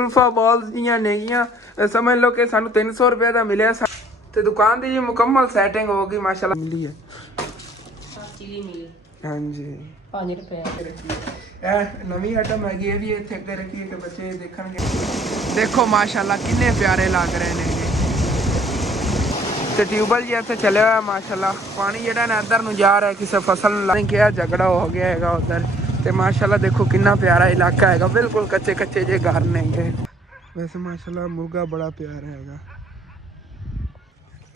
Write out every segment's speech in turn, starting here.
Kulfa balls ਦੀਆਂ ਨੇਗੀਆਂ, ਸਮਝ ਲਓ ਕਿ ਸਾਨੂੰ 300 ਰੁਪਏ ਦਾ ਮਿਲਿਆ ਤੇ ਦੁਕਾਨ ਦੀ ਜੀ ਮੁਕੰਮਲ ਸੈਟਿੰਗ ਹੋ ਗਈ ਮਾਸ਼ਾਅੱਲਾ। ਮਿਲੀ ਹੈ ਚੀਲੀ ਮਿਲੀ ਹਾਂਜੀ 5 ਰੁਪਏ। ਇਹ ਨਵੀਂ ਆਈਟਮ ਹੈਗੀ, ਇਹ ਵੀ ਇੱਥੇ ਅੱਗੇ ਰੱਖੀ ਹੈ ਕਿ ਬੱਚੇ ਦੇਖਣਗੇ। ਦੇਖੋ ਮਾਸ਼ਾਅੱਲਾ ਕਿੰਨੇ ਪਿਆਰੇ ਲੱਗ ਰਹੇ ਨੇ ਤੇ ਟਿਊਬਲ ਜੀ ਇੱਥੇ ਚੱਲਿਆ ਹੋਇਆ ਮਾਸ਼ਾਅੱਲਾ। ਪਾਣੀ ਜਿਹੜਾ ਨਾ ਇੱਧਰ ਨੂੰ ਜਾ ਰਿਹਾ, ਕਿਸੇ ਫਸਲ ਨੂੰ ਲੱਗ ਗਿਆ, ਝਗੜਾ ਹੋ ਗਿਆ ਹੈਗਾ ਉੱਧਰ। ਤੇ ਮਾਸ਼ਾਅੱਲਾ ਦੇਖੋ ਕਿੰਨਾ ਪਿਆਰਾ ਇਲਾਕਾ ਹੈਗਾ, ਬਿਲਕੁਲ ਕੱਚੇ ਕੱਚੇ ਜੇ ਘਰ ਨੇ। ਵੈਸੇ ਮਾਸ਼ਾਅੱਲਾ ਮੁਰਗਾ ਬੜਾ ਪਿਆਰਾ ਹੈਗਾ।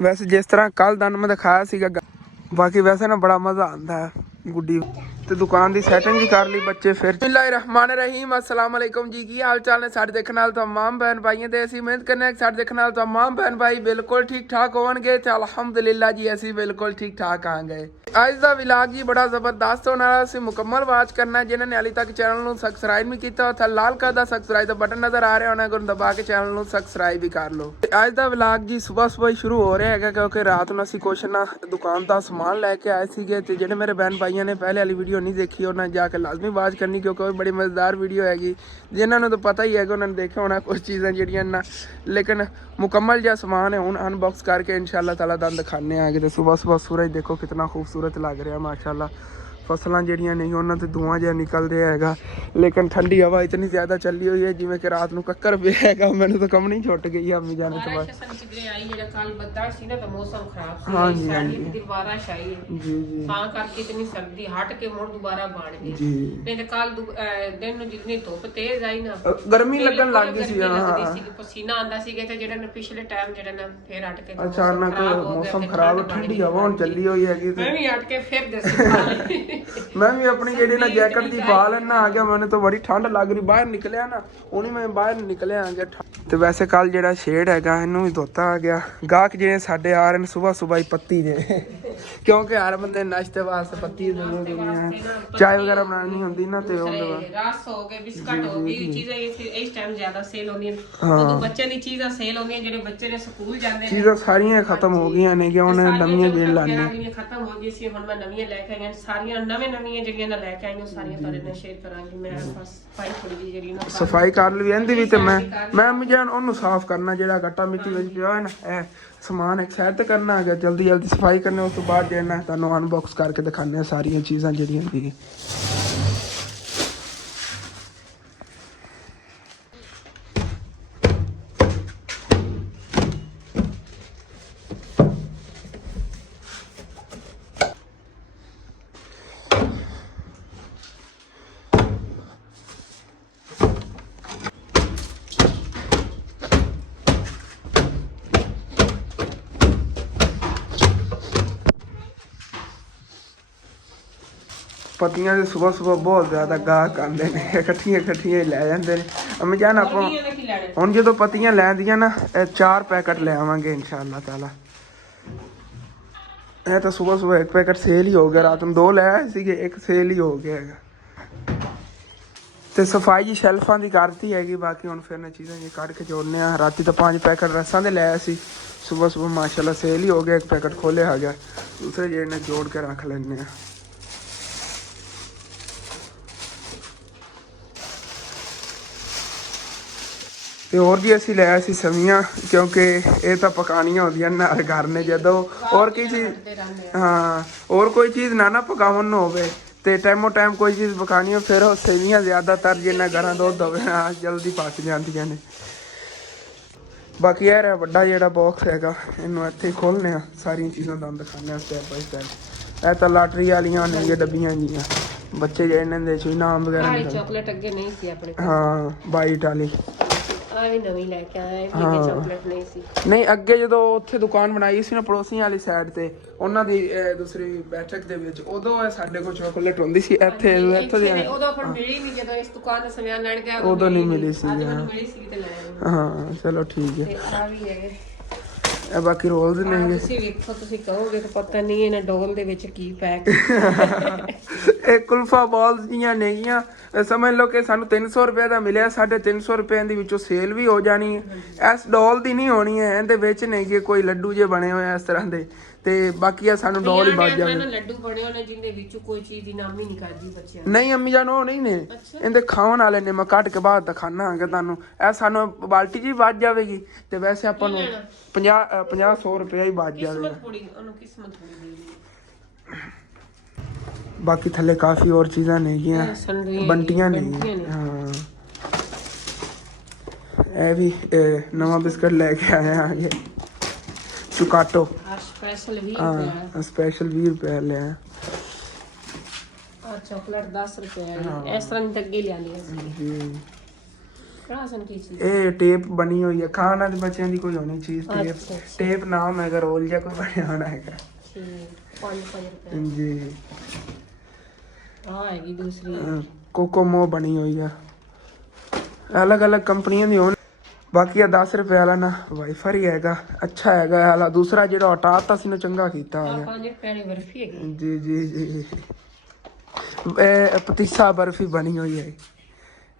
ਵੈਸੇ ਜਿਸ ਤਰ੍ਹਾਂ ਕੱਲ ਤੁਹਾਨੂੰ ਮੈਂ ਦਿਖਾਇਆ ਸੀਗਾ, ਬਾਕੀ ਵੈਸੇ ਨਾ ਬੜਾ ਮਜ਼ਾ ਆਉਂਦਾ ਹੈ ਗੁੱਡੀ। ਤੇ ਦੁਕਾਨ ਦੀ ਸੈਟਿੰਗ ਵੀ ਕਰ ਲਈ ਬੱਚੇ। ਫਿਰ ਬਿਸਮਿल्लाहिर्रहमानिर्रहीम अस्सलाम वालेकुम जी, की हाल चाल ने सारे देखने वाले तमाम बहन भाइयों दे। ਅਸੀਂ ਉਮੀਦ ਕਰਨੇ ਕਿ ਸਾਡੇ ਦੇਖਣ ਵਾਲੇ तमाम बहन भाई बिल्कुल ठीक ठाक होणगे ਤੇ ਅਲਹਮਦੁਲਿਲਾ ਜੀ ਅਸੀਂ ਬਿਲਕੁਲ ਠੀਕ ਠਾਕ ਆ ਗਏ। ਅੱਜ ਦਾ ਵਲੌਗ ਜੀ ਬੜਾ ਜ਼ਬਰਦਸਤ ਹੋਣ ਵਾਲਾ, ਅਸੀਂ ਮੁਕੰਮਲ ਵਾਚ ਕਰਨਾ। ਜਿਨ੍ਹਾਂ ਨੇ ਹਾਲੇ ਤੱਕ ਚੈਨਲ ਨੂੰ ਸਬਸਕ੍ਰਾਈਬ ਨਹੀਂ ਕੀਤਾ, ਉੱਥੇ ਲਾਲ ਕਲਰ ਦਾ ਸਬਸਕ੍ਰਾਈਬ ਦਾ ਬਟਨ ਨਜ਼ਰ ਆ ਰਿਹਾ ਹੋਣਾ, ਉਹਨੂੰ ਦਬਾ ਕੇ ਚੈਨਲ ਨੂੰ ਸਬਸਕ੍ਰਾਈਬ ਵੀ ਕਰ ਲਓ। ਅੱਜ ਦਾ ਵਲੌਗ ਜੀ ਸਵੇਰ ਹੀ ਸ਼ੁਰੂ ਹੋ ਰਿਹਾ ਹੈਗਾ, ਕਿਉਂਕਿ ਰਾਤ ਨੂੰ ਅਸੀਂ ਕੁਛ ਨਾ ਦੁਕਾਨ ਦਾ ਸਮਾਨ ਲੈ ਕੇ ਆਏ ਸੀਗੇ। ਤੇ ਜਿਹੜੇ ਮੇਰੇ ਬਹਿਨ ਭਾਈਆਂ ਨੇ ਪਹਿਲੇ ਵਾਲੀ ਵੀਡੀਓ ਨਹੀਂ ਦੇਖੀ, ਉਹਨਾਂ ਜਾ ਕੇ ਲਾਜ਼ਮੀ ਵਾਚ ਕਰਨੀ, ਕਿਉਂਕਿ ਉਹ ਬੜੀ ਮਜ਼ੇਦਾਰ ਵੀਡੀਓ ਹੈਗੀ। ਜਿਨ੍ਹਾਂ ਨੂੰ ਤਾਂ ਪਤਾ ਹੀ ਹੈਗਾ, ਉਹਨਾਂ ਨੇ ਦੇਖਿਆ ਹੋਣਾ ਕੁਝ ਚੀਜ਼ਾਂ ਜਿਹੜੀਆਂ ਨਾ, ਲੇਕਿਨ ਮੁਕੰਮਲ ਜਿਹਾ ਸਮਾਨ ਹੈ ਹੁਣ ਅਨਬਾਕਸ ਕਰਕੇ इंशाअल्लाह ताला ਤੁਹਾਨੂੰ ਦਿਖਾਣੇ ਆਗੇ। ਤੇ ਸਵੇਰ ਸੂਰਜ ਦੇਖੋ ਕਿੰਨਾ ਖੂਬਸੂਰਤ ਲੱਗ ਰਿਹਾ माशाअल्लाह। ਫਸਲਾਂ ਜਿਹੜੀਆਂ ਨਹੀਂ ਉਹਨਾਂ ਤੇ ਧੂਆਂ ਜਿਹਾ ਨਿਕਲ ਰਿਹਾ ਹੈਗਾ, ਲੇਕਿਨ ਠੰਡੀ ਹਵਾ ਇਤਨੀ ਜ਼ਿਆਦਾ ਚੱਲੀ ਹੋਈ ਹੈ ਜਿਵੇਂ ਕਿ ਰਾਤ ਨੂੰ ਕੱਕਰ ਪਿਆ ਹੈਗਾ। ਮੈਨੂੰ ਤਾਂ ਕਮਣੀ ਛੁੱਟ ਗਈ ਆ ਅੰਮੀ ਜਾਣੇ ਤੋਂ ਬਾਅਦ। ਜਿਹੜਾ ਕੱਲ ਬੱਦਲ ਸੀ ਨਾ ਤਾਂ ਮੌਸਮ ਖਰਾਬ ਸੀ। ਹਾਂਜੀ ਸਾਡੀ ਬਾਰਿਸ਼ ਆਈ ਜੀ ਤਾਂ ਕਰਕੇ ਇਤਨੀ ਸਰਦੀ ਹਟ ਕੇ ਮੁੜ ਦੁਬਾਰਾ ਬਣ ਗਈ ਜੀ। ਨਹੀਂ ਤੇ ਕੱਲ ਦਿਨ ਨੂੰ ਜਿੰਨੀ ਧੁੱਪ ਤੇਜ਼ ਆਈ ਨਾ, ਗਰਮੀ ਲੱਗਣ ਲੱਗ ਗਈ ਸੀ। ਹਾਂ ਪਸੀਨਾ ਆਂਦਾ ਸੀਗਾ। ਤੇ ਜਿਹੜਾ ਪਿਛਲੇ ਟਾਈਮ ਜਿਹੜਾ ਨਾ ਫੇਰ ਹਟ ਕੇ ਅਚਾਨਕ ਮੌਸਮ ਖਰਾਬ, ਠੰਡੀ ਹਵਾ ਹੁਣ ਚੱਲੀ ਹੋਈ ਹੈਗੀ। ਮੈਂ ਵੀ ਹਟ ਕੇ ਫਿਰ ਦੱਸੀ ਮੈਂ ਵੀ ਆਪਣੀ ਜਿਹੜੀ ਨਾ ਜੈਕਟ ਦੀ ਪਾ ਲੈਣਾ ਆ ਗਿਆ। ਮੈਨੂੰ ਤਾਂ ਬੜੀ ਠੰਡ ਲੱਗ ਰਹੀ, ਬਾਹਰ ਨਿਕਲਿਆ ਨਾ ਹੁਣੀ ਮੈਂ ਬਾਹਰ ਨਿਕਲਿਆ ਆ ਗਿਆ। ਤੇ ਵੈਸੇ ਕੱਲ ਜਿਹੜਾ ਸ਼ੇਡ ਹੈਗਾ ਇਹਨੂੰ ਵੀ ਧੋਤਾ ਆ ਗਿਆ। ਗਾਹਕ ਜਿਹੜੇ ਸਾਡੇ ਆ ਰਹੇ ਨੇ ਸੁਬਾਹ ਹੀ ਪੱਤੀ ਦੇ, ਕਿਉਂਕਿ ਹਰ ਬੰਦੇ ਨਾਸ਼ਤੇ ਵਾਸਤੇ ਪੱਤੀ ਦਿੰਦੇ ਨੇ, ਚਾय ਵਗੈਰਾ ਬਣਾਉਣੀ ਹੁੰਦੀ ਨਾ ਤੇ ਉਹਦੇ ਬਾਅਦ ਰਸ ਹੋ ਗਏ, ਬਿਸਕਟ ਹੋ ਗਈ, ਚੀਜ਼ਾਂ ਇਸ ਟਾਈਮ ਜ਼ਿਆਦਾ ਸੇਲ ਹੁੰਦੀਆਂ। ਉਦੋਂ ਬੱਚਿਆਂ ਦੀ ਚੀਜ਼ਾਂ ਸੇਲ ਹੁੰਦੀਆਂ, ਜਿਹੜੇ ਬੱਚੇ ਨੇ ਸਕੂਲ ਜਾਂਦੇ ਨੇ। ਚੀਜ਼ਾਂ ਸਾਰੀਆਂ ਖਤਮ ਹੋ ਗਈਆਂ ਨੇ ਕਿ ਉਹਨੇ ਨਵੀਆਂ ਦੇਣ ਲਾਣੀਆਂ ਖਤਮ ਹੋ ਗਈ ਸੀ। ਹੁਣ ਮੈਂ ਨਵੀਆਂ ਲੈ ਕੇ ਆਈਆਂ ਸਾਰੀਆਂ, ਨਵੀਆਂ ਜਿਹੜੀਆਂ ਨਾ ਲੈ ਕੇ ਆਈਆਂ ਸਾਰੀਆਂ ਤੁਹਾਡੇ ਨਾਲ ਸ਼ੇਅਰ ਕਰਾਂਗੀ। ਮੈਂ ਬਸ ਸਫਾਈ ਥੋੜੀ ਜਿਹੀ ਜਿਹੜੀ ਨਾ ਸਫਾਈ ਕਰ ਲਈ ਇਹਦੀ ਵੀ। ਤੇ ਮੈਂ ਮਿਜਾਨ ਉਹਨੂੰ ਸਾਫ਼ ਕਰਨਾ, ਜਿਹੜਾ ਗੱਟਾ ਮਿੱਟੀ ਵਿੱਚ ਪਿਆ ਹੈ ਨਾ, ਇਹ ਸਮਾਨ ਇੱਕ ਸਾਈਡ ਤੇ ਕਰਨਾ ਹੈਗਾ, ਜਲਦੀ ਸਫਾਈ ਕਰਨੀ। ਉਸ ਤੋਂ ਬਾਅਦ ਜਿਹੜਾ ਤੁਹਾਨੂੰ ਅਨਬਾਕਸ ਕਰਕੇ ਦਿਖਾਉਂਦੇ ਆ ਸਾਰੀਆਂ ਚੀਜ਼ਾਂ ਜਿਹੜੀਆਂ ਵੀ। ਪੱਤੀਆਂ ਦੇ ਸੁਬਹ ਬਹੁਤ ਜ਼ਿਆਦਾ ਗਾਹਕ ਆਉਂਦੇ ਨੇ, ਇਕੱਠੀਆਂ ਹੀ ਲੈ ਜਾਂਦੇ ਨੇ। ਅਮੀ ਜਾਨ ਆਪਾਂ ਹੁਣ ਜਦੋਂ ਪੱਤੀਆਂ ਲੈਂਦੀਆਂ ਨਾ, 4 ਪੈਕਟ ਲੈ ਆਵਾਂਗੇ ਇੰਸ਼ਾਅੱਲਾਹ ਤਾਲਾ। ਇਹ ਤਾਂ ਸੁਬਹ 1 ਪੈਕਟ ਸੇਲ ਹੀ ਹੋ ਗਿਆ, ਰਾਤ ਨੂੰ 2 ਲੈ ਆਏ ਸੀਗੇ, 1 ਸੇਲ ਹੀ ਹੋ ਗਿਆ ਹੈਗਾ। ਤੇ ਸਫਾਈ ਜੀ ਸ਼ੈਲਫਾਂ ਦੀ ਕਰਤੀ ਹੈਗੀ, ਬਾਕੀ ਹੁਣ ਫਿਰ ਨਾ ਚੀਜ਼ਾਂ ਜੀ ਕੱਢ ਕੇ ਜੋੜਨੇ ਆ। ਰਾਤੀ ਤਾਂ 5 ਪੈਕਟ ਰਸਾਂ ਦੇ ਲੈ ਆਏ ਸੀ, ਸੁਬਹ ਮਾਸ਼ਾਅੱਲਾ ਸੇਲ ਹੀ ਹੋ ਗਿਆ, 1 ਪੈਕਟ ਖੋਲਿਆ ਹੈਗਾ, ਦੂਸਰੇ ਜਿਹੜੇ ਨੇ ਜੋੜ ਕੇ ਰੱਖ ਲੈਂਦੇ ਆ। ਤੇ ਹੋਰ ਵੀ ਅਸੀਂ ਲੈ ਆਏ ਸੀ ਸਵੀਆਂ, ਕਿਉਂਕਿ ਇਹ ਤਾਂ ਪਕਾਉਣੀਆਂ ਹੁੰਦੀਆਂ ਨਾਲ ਘਰ ਨੇ ਜਦੋਂ। ਹੋਰ ਕੀ ਚੀਜ਼, ਹਾਂ ਹੋਰ ਕੋਈ ਚੀਜ਼ ਨਾ ਪਕਾਉਣ ਨੂੰ ਹੋਵੇ ਤੇ ਟਾਈਮੋ ਟਾਈਮ ਕੋਈ ਚੀਜ਼ ਪਕਾਉਣੀ ਹੋ, ਫਿਰ ਉਹ ਸੇਵੀਆਂ ਜ਼ਿਆਦਾਤਰ ਜਿੰਨਾ ਘਰਾਂ ਦੁੱਧ ਹੋਵੇ ਜਲਦੀ ਪੱਕ ਜਾਂਦੀਆਂ ਨੇ। ਬਾਕੀ ਇਹ ਰਿਹਾ ਵੱਡਾ ਜਿਹੜਾ ਬਾਕਸ ਹੈਗਾ, ਇਹਨੂੰ ਇੱਥੇ ਖੋਲ੍ਹਣੇ ਆ, ਸਾਰੀਆਂ ਚੀਜ਼ਾਂ ਤੁਹਾਨੂੰ ਦਿਖਾਉਂਦੇ ਆ ਸਟੈਪ ਬਾਈ ਸਟੈਪ। ਇਹ ਤਾਂ ਲਾਟਰੀ ਵਾਲੀਆਂ ਨੇ ਡੱਬੀਆਂ ਜੀਆਂ, ਬੱਚੇ ਜਿਹੜੇ ਦੇ ਚ ਇਨਾਮ ਵਗੈਰਾ ਚਾਕਲੇਟ ਅੱਗੇ ਨਹੀਂ ਸੀ ਆਪਣੇ ਕੋਲ। ਹਾਂ ਬਾਈਟ ਵਾਲੀ ਵੀ ਨਵੀਂ ਲੈ ਕੇ ਆਇਆ, ਇਹ ਚਾਕਲੇਟ ਨਹੀਂ ਸੀ। ਨਹੀਂ ਅੱਗੇ ਜਦੋਂ ਉੱਥੇ ਦੁਕਾਨ ਬਣਾਈ ਸੀ ਨਾ ਪੜੋਸੀਆਂ ਵਾਲੀ ਸਾਈਡ ਤੇ, ਉਹਨਾਂ ਦੀ ਦੂਸਰੀ ਬੈਠਕ ਦੇ ਵਿੱਚ, ਉਦੋਂ ਸਾਡੇ ਕੋਲ ਚਾਕਲੇਟ ਹੁੰਦੀ ਸੀ। ਇੱਥੇ ਇੱਥੋਂ ਦੀ ਉਦੋਂ ਫਿਰ ਮਿਲੀ ਨਹੀਂ, ਜਦੋਂ ਇਸ ਦੁਕਾਨ ਦਾ ਸਮਾਨ ਲੈਣ ਗਿਆ ਉਦੋਂ ਨਹੀਂ ਮਿਲੀ ਸੀ। ਮਿਲੀ ਸੀ ਤੇ ਲੈ ਹਾਂ ਚਲੋ ਠੀਕ ਹੈ। ਤੇ ਆ ਵੀ ਹੈਗੇ, ਇਹ ਬਾਕੀ ਰੋਲਸ ਨੇ। ਤੁਸੀਂ ਵੇਖੋ, ਤੁਸੀਂ ਕਹੋਗੇ ਤਾਂ ਪਤਾ ਨਹੀਂ ਇਹਨਾਂ ਡੋਲ ਦੇ ਵਿੱਚ ਕੀ ਪੈਕ। ਇਹ ਕੁਲਫਾ ਬਾਲਸ ਦੀਆਂ ਨੇਗੀਆਂ, ਸਮਝ ਲਓ ਕਿ ਸਾਨੂੰ 300 ਰੁਪਏ ਦਾ ਮਿਲਿਆ। 350 ਰੁਪਏ ਦੇ ਵਿੱਚੋਂ ਸੇਲ ਵੀ ਹੋ ਜਾਣੀ ਹੈ। ਇਸ ਡੋਲ ਦੀ ਨਹੀਂ ਹੋਣੀ ਹੈ, ਇਹਦੇ ਵਿੱਚ ਨੇਗੇ ਕੋਈ ਲੱਡੂ ਜੇ ਬਣੇ ਹੋਏ ਇਸ ਤਰ੍ਹਾਂ ਦੇ, ਤੇ ਬਾਕੀ ਆ ਸਾਨੂੰ ਡੋਲ ਹੀ ਬਚ ਨਾ ਜਾਵੇ। ਲੱਡੂ ਬਣੇ ਹੋਣੇ ਜਿੰਦੇ ਵਿੱਚ ਕੋਈ ਚੀਜ਼ ਦੀ ਨਾਮ ਹੀ ਨਹੀਂ ਕਰਦੀ ਬੱਚਿਆਂ ਨਹੀਂ ਅੰਮੀ ਜਾਨ ਉਹ ਨਹੀਂ ਨੇ, ਇਹਦੇ ਖਾਣ ਵਾਲੇ ਨੇ, ਮੈਂ ਕੱਟ ਕੇ ਬਾਅਦ ਦਿਖਾਣਾ ਆਂਗਾ ਤੁਹਾਨੂੰ। ਇਹ ਸਾਨੂੰ ਬਾਲਟੀ ਜੀ ਬਚ ਜਾਵੇਗੀ ਤੇ ਵੈਸੇ ਆਪਾਂ ਨੂੰ 50-100 ਰੁਪਏ ਹੀ ਬਚ ਜਾਵੇਗਾ। ਕਿਸਮਤ ਥੋੜੀ ਬਾਕੀ ਥੱਲੇ ਕਾਫੀ ਹੋਰ ਚੀਜ਼ਾਂ ਨੇਗੀਆਂ, ਬੰਟੀਆਂ ਨੇ। ਹਾਂ ਇਹ ਵੀ ਨਵਾਂ ਬਿਸਕਟ ਲੈ ਕੇ ਆਏ ਆ ਜੀ, ਚੁਕਾਟੋ ਸਪੈਸ਼ਲ 20 ਰੁਪਏ। ਸਪੈਸ਼ਲ 20 ਰੁਪਏ ਲਿਆ। ਆ ਚਾਕਲੇਟ 10 ਰੁਪਏ ਇਸ ਤਰ੍ਹਾਂ ਦੀ ਅੱਗੇ ਲਿਆਂਦੀ ਸੀ ਜੀ। ਇਹ ਟੇਪ ਬਣੀ ਹੋਈ ਹੈ, ਖਾਣ ਵਾਲੇ ਬੱਚਿਆਂ ਦੀ ਕੋਈ ਹੋਣੀ ਚੀਜ਼। ਟੇਪ ਨਾਮ ਹੈਗਾ, ਰੋਲ ਜਿਹਾ ਕੋਈ ਬਣਿਆ ਹੋਣਾ ਹੈਗਾ। 5 ਰੁਪਏ ਜੀ। ਆ ਹੈਗੀ ਦੂਸਰੀ ਕੋਕੋਮੋ ਬਣੀ ਹੋਈ ਆ, ਅਲੱਗ ਅਲੱਗ ਕੰਪਨੀਆਂ ਦੀ ਹੋਣ। ਬਾਕੀ ਆ 10 ਰੁਪਏ ਵਾਲਾ ਨਾ ਵਾਈਫਰ ਹੀ ਹੈਗਾ, ਅੱਛਾ ਹੈਗਾ। ਹਾਲਾ ਦੂਸਰਾ ਜਿਹੜਾ ਹਟਾਤਾ ਸੀ ਨਾ, ਚੰਗਾ ਕੀਤਾ ਆ 5 ਰੁਪਏ ਦੀ ਬਰਫੀ ਹੈਗੀ। ਜੀ ਜੀ ਜੀ। ਇਹ ਪਤੀਸਾ ਬਰਫੀ ਬਣੀ ਹੋਈ ਹੈ।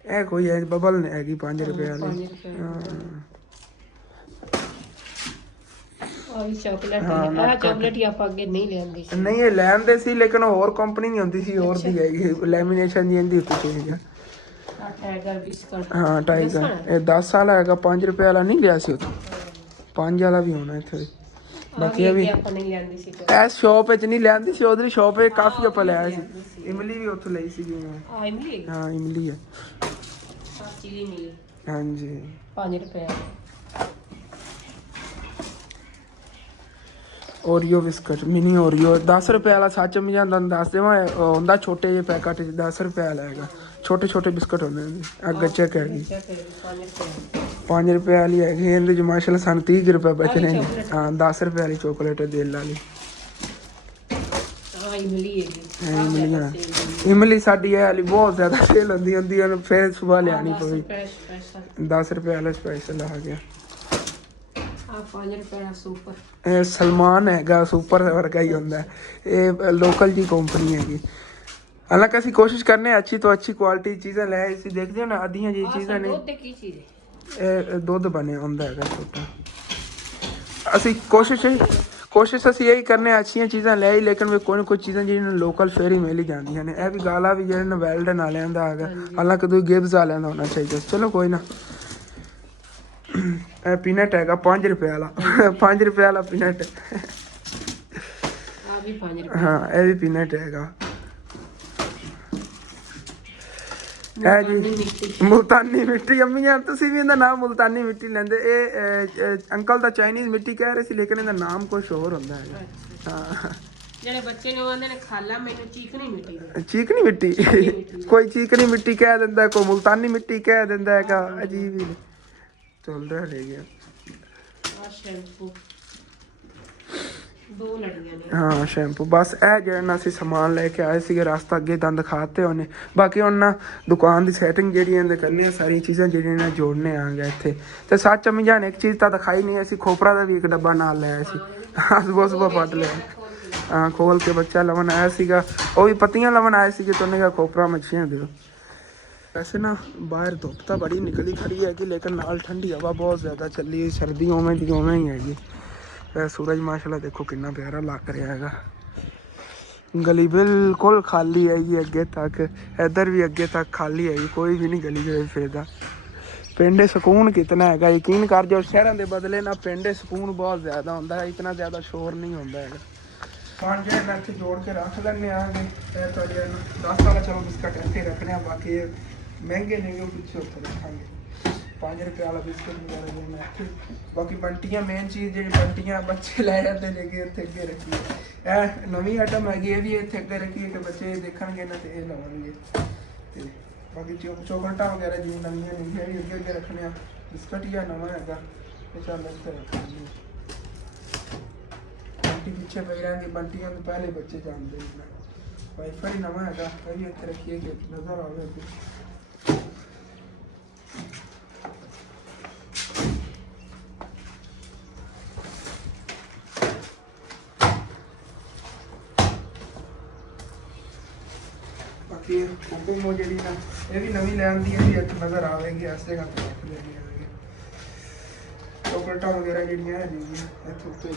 ਇਹ ਕੋਈ ਹੈ ਬਬਲ ਨਹੀਂ ਹੈਗੀ 5 ਰੁਪਏ ਵਾਲੀ। ਚਾਕਲੇਟ ਹੀ ਆਪਾਂ ਅੱਗੇ ਨਹੀਂ ਲੈਂਦੇ ਸੀ। ਨਹੀਂ ਇਹ ਲੈਂਦੇ ਸੀ, ਲੇਕਿਨ ਹੋਰ ਕੰਪਨੀ ਨਹੀਂ ਹੁੰਦੀ ਸੀ, ਹੋਰ ਦੀ ਹੈਗੀ ਲੈਮੀਨੇਸ਼ਨ ਦੀ ਇਹਦੀ ਉੱਤੇ ਚੇਂਜ ਆ। Tiger biscuit. ਹਾਂ ਟਾਈਗਰ, ਇਹ 10 ਵਾਲਾ ਹੈਗਾ, 5 ਰੁਪਏ ਵਾਲਾ ਨਹੀਂ ਲਿਆ ਸੀ ਉੱਥੇ, 5 ਵਾਲਾ ਵੀ ਹੋਣਾ ਇੱਥੇ। ਬਾਕੀ ਇਹ ਵੀ ਆਪਾਂ ਨਹੀਂ ਲੈਂਦੇ ਸੀ, ਇਸ ਸ਼ਾਪ ਵਿੱਚ ਨਹੀਂ ਲੈਂਦੀ ਸੀ, ਉਧਰ ਸ਼ਾਪ ਵਿੱਚ ਕਾਫੀ ਆਪਾਂ ਲਿਆ ਸੀ। ਇਮਲੀ ਵੀ ਉੱਥੋਂ ਲਈ ਸੀ। ਹਾਂ ਇਮਲੀ ਹੈ। ਚੀਲੀ ਮਿਲੀ ਹਾਂਜੀ 5 ਰੁਪਏ। ओरियो बिस्कुट मिनी ओरियो 10 रुपए वाला। सच में जान दस देव होंगे छोटे जे पैकेट 10 रुपए वाला है। छोटे छोटे बिस्कुट होंगे। अगे चेक हैगी 5 रुपए वाली हैगी। इहदे च माशाल्लाह सन 30 रुपए बचने। हाँ 10 रुपए वाली चॉकलेट दिल वाली इमली साडी है वाली बहुत ज्यादा सेल होंदी है। फिर सुबह लियानी पवी 10 रुपए वाला स्पेशल आ गया। 5 ਰੁਪਏ ਸੁਪਰ। ਇਹ ਸਲਮਾਨ ਹੈਗਾ, ਸੁਪਰ ਵਰਗਾ ਹੀ ਹੁੰਦਾ। ਇਹ ਲੋਕਲ ਜੀ ਕੰਪਨੀ ਹੈਗੀ। ਹਾਲਾਂਕਿ ਅਸੀਂ ਕੋਸ਼ਿਸ਼ ਕਰਨੇ ਆ ਅੱਛੀ ਤੋਂ ਅੱਛੀ ਕੁਆਲਿਟੀ ਚੀਜ਼ਾਂ ਲੈ। ਅਸੀਂ ਦੇਖਦੇ ਹੋ ਨਾ ਅੱਧੀਆਂ ਜੀ ਚੀਜ਼ਾਂ ਨੇ। ਦੁੱਧ ਕੀ ਚੀਜ਼ ਹੈ? ਇਹ ਦੁੱਧ ਬਣਿਆ ਹੁੰਦਾ ਹੈਗਾ ਛੋਟਾ। ਅਸੀਂ ਕੋਸ਼ਿਸ਼ ਅਸੀਂ ਇਹੀ ਕਰਨੇ ਆ ਅੱਛੀਆਂ ਚੀਜ਼ਾਂ ਲੈ ਹੀ, ਲੇਕਿਨ ਵੀ ਕੋਈ ਨਾ ਕੋਈ ਚੀਜ਼ਾਂ ਜਿਹੜੀਆਂ ਲੋਕਲ ਫੇਰ ਹੀ ਮਿਲ ਹੀ ਜਾਂਦੀਆਂ ਨੇ। ਇਹ ਵੀ ਗਾਲਾ ਵੀ ਜਿਹੜੇ ਵੈਲਡਨ ਵਾਲਿਆਂ ਦਾ ਹੈਗਾ, ਹਾਲਾਂਕਿ ਤੁਸੀਂ ਗਿਬਸ ਵਾਲਿਆਂ ਦਾ ਹੋਣਾ ਚਾਹੀਦਾ। ਚਲੋ ਕੋਈ ਨਾ। ਇਹ ਪੀਨਟ ਹੈਗਾ 5 रुपए वाला 5 रुपए वाला पीनट। हाँ ये भी पीनट हैगा। है जी मुल्तानी मिट्टी। अम्मी यार तुसी भी इहदा नाम मुल्तानी मिट्टी लेंदे। अंकल दा चाइनीज मिट्टी कह रहे सी, लेकिन इहदा नाम कुछ और हुंदा है। हां ਜਿਹੜੇ ਬੱਚੇ ਨੇ ਆਂਦੇ ਨੇ ਖਾਲਾ ਮੈਨੂੰ ਚੀਕਣੀ ਮਿੱਟੀ ਦੇ। ਚੀਕਣੀ ਮਿੱਟੀ ਕੋਈ ਚੀਕਣੀ ਮਿੱਟੀ ਕਹਿ ਦਿੰਦਾ, ਕੋਈ ਮੁਲਤਾਨੀ ਮਿੱਟੀ ਕਹਿ ਦਿੰਦਾ ਹੈਗਾ। ਅਜੀਬ ਹੀ ਚੱਲ ਰਿਹਾ ਰਹਿ ਗਿਆ। ਸ਼ੈਂਪੂ 2 ਲੜੀਆਂ ਨੇ। ਹਾਂ ਸ਼ੈਂਪੂ ਬਸ। ਇਹ ਜਿਹੜਾ ਅਸੀਂ ਸਮਾਨ ਲੈ ਕੇ ਆਏ ਸੀਗੇ, ਰਸਤਾ ਅੱਗੇ ਦੰਦ ਖਾਤੇ ਉਹਨੇ। ਬਾਕੀ ਉਹਨਾਂ ਦੁਕਾਨ ਦੀ ਸੈਟਿੰਗ ਜਿਹੜੀ ਇਹਦੇ ਕਰਨੀ ਆ, ਸਾਰੀਆਂ ਚੀਜ਼ਾਂ ਜਿਹੜੀਆਂ ਨੇ ਜੋੜਨੇ ਆਂਗੇ ਇੱਥੇ। ਤੇ ਸੱਚ ਅਮੀ ਜਾਨ ਇੱਕ ਚੀਜ਼ ਤਾਂ ਦਿਖਾਈ ਨਹੀਂ, ਅਸੀਂ ਖੋਪਰਾ ਦਾ ਵੀ ਇੱਕ ਡੱਬਾ ਨਾਲ ਲਿਆ ਸੀ। ਸੁਬਹ ਫੱਟ ਲਿਆ। ਹਾਂ ਖੋਲ ਕੇ ਬੱਚਾ ਲਵਣ ਆਇਆ ਸੀਗਾ, ਉਹ ਵੀ ਪੱਤੀਆਂ ਲਵਣ ਆਏ ਸੀਗੇ। ਤਾਂ ਉਹਨੇ ਕਿਹਾ ਖੋਪਰਾ ਮੱਛੀਆਂ ਦਿਓ। वैसे ना बाहर धुप तो बड़ी निकली खड़ी हैगी, लेकिन नाल ठंडी हवा बहुत ज़्यादा चली। सर्दी उवें दी उवें ही हैगी। सूरज माशाल्लाह देखो कितना प्यारा लग रहा है। गली बिल्कुल खाली हैगी अगे तक, इधर भी अगे तक खाली हैगी, कोई भी नहीं गली फिरदा। पिंड सुकून कितना है, यकीन कर जाओ। शहरों के बदले ना पिंड सुकून बहुत ज़्यादा होता है, इतना ज़्यादा शोर नहीं होता है। पाँच जो मैं इतने जोड़ के रख लेने आगे 10 वाला। चलो बिस्कुट इतने रखने, बाकी महंगे नहीं वो पीछे उत्तर रखेंगे। 5 रुपए वाला बिस्कुट वगैरह देना इतने। बाकी बंटियां मेन चीज़ जी बंटियां बच्चे लै जाते लेके इतने अगे रखी है। नवी आइटम हैगी, ये भी इतने अगे रखी है कि बच्चे देखणगे ना तो ये लवेंगे। बाकी चॉकलेटा वगैरह जी नवियां नहीं है अगे अगे रखने। बिस्कुट या नवा हैगा तो चल इतने रखेंगे। बंटी पीछे पई रहती, बंटियां तो पहले बच्चे जानते हैं। वाईफाई नवा हैगा, ये भी इतने रखिए कि नज़र आवे। बाकी कोकोमो जी ना ये भी नवी लैन दी है, भी एक नज़र आएगी। इस जगह पर रख लेनी है। तो चॉकलेटा वगैरह ਜਿਹੜੀਆਂ ਹੈਗੀਆਂ ਇੱਥੇ ਉੱਤੇ ਹੀ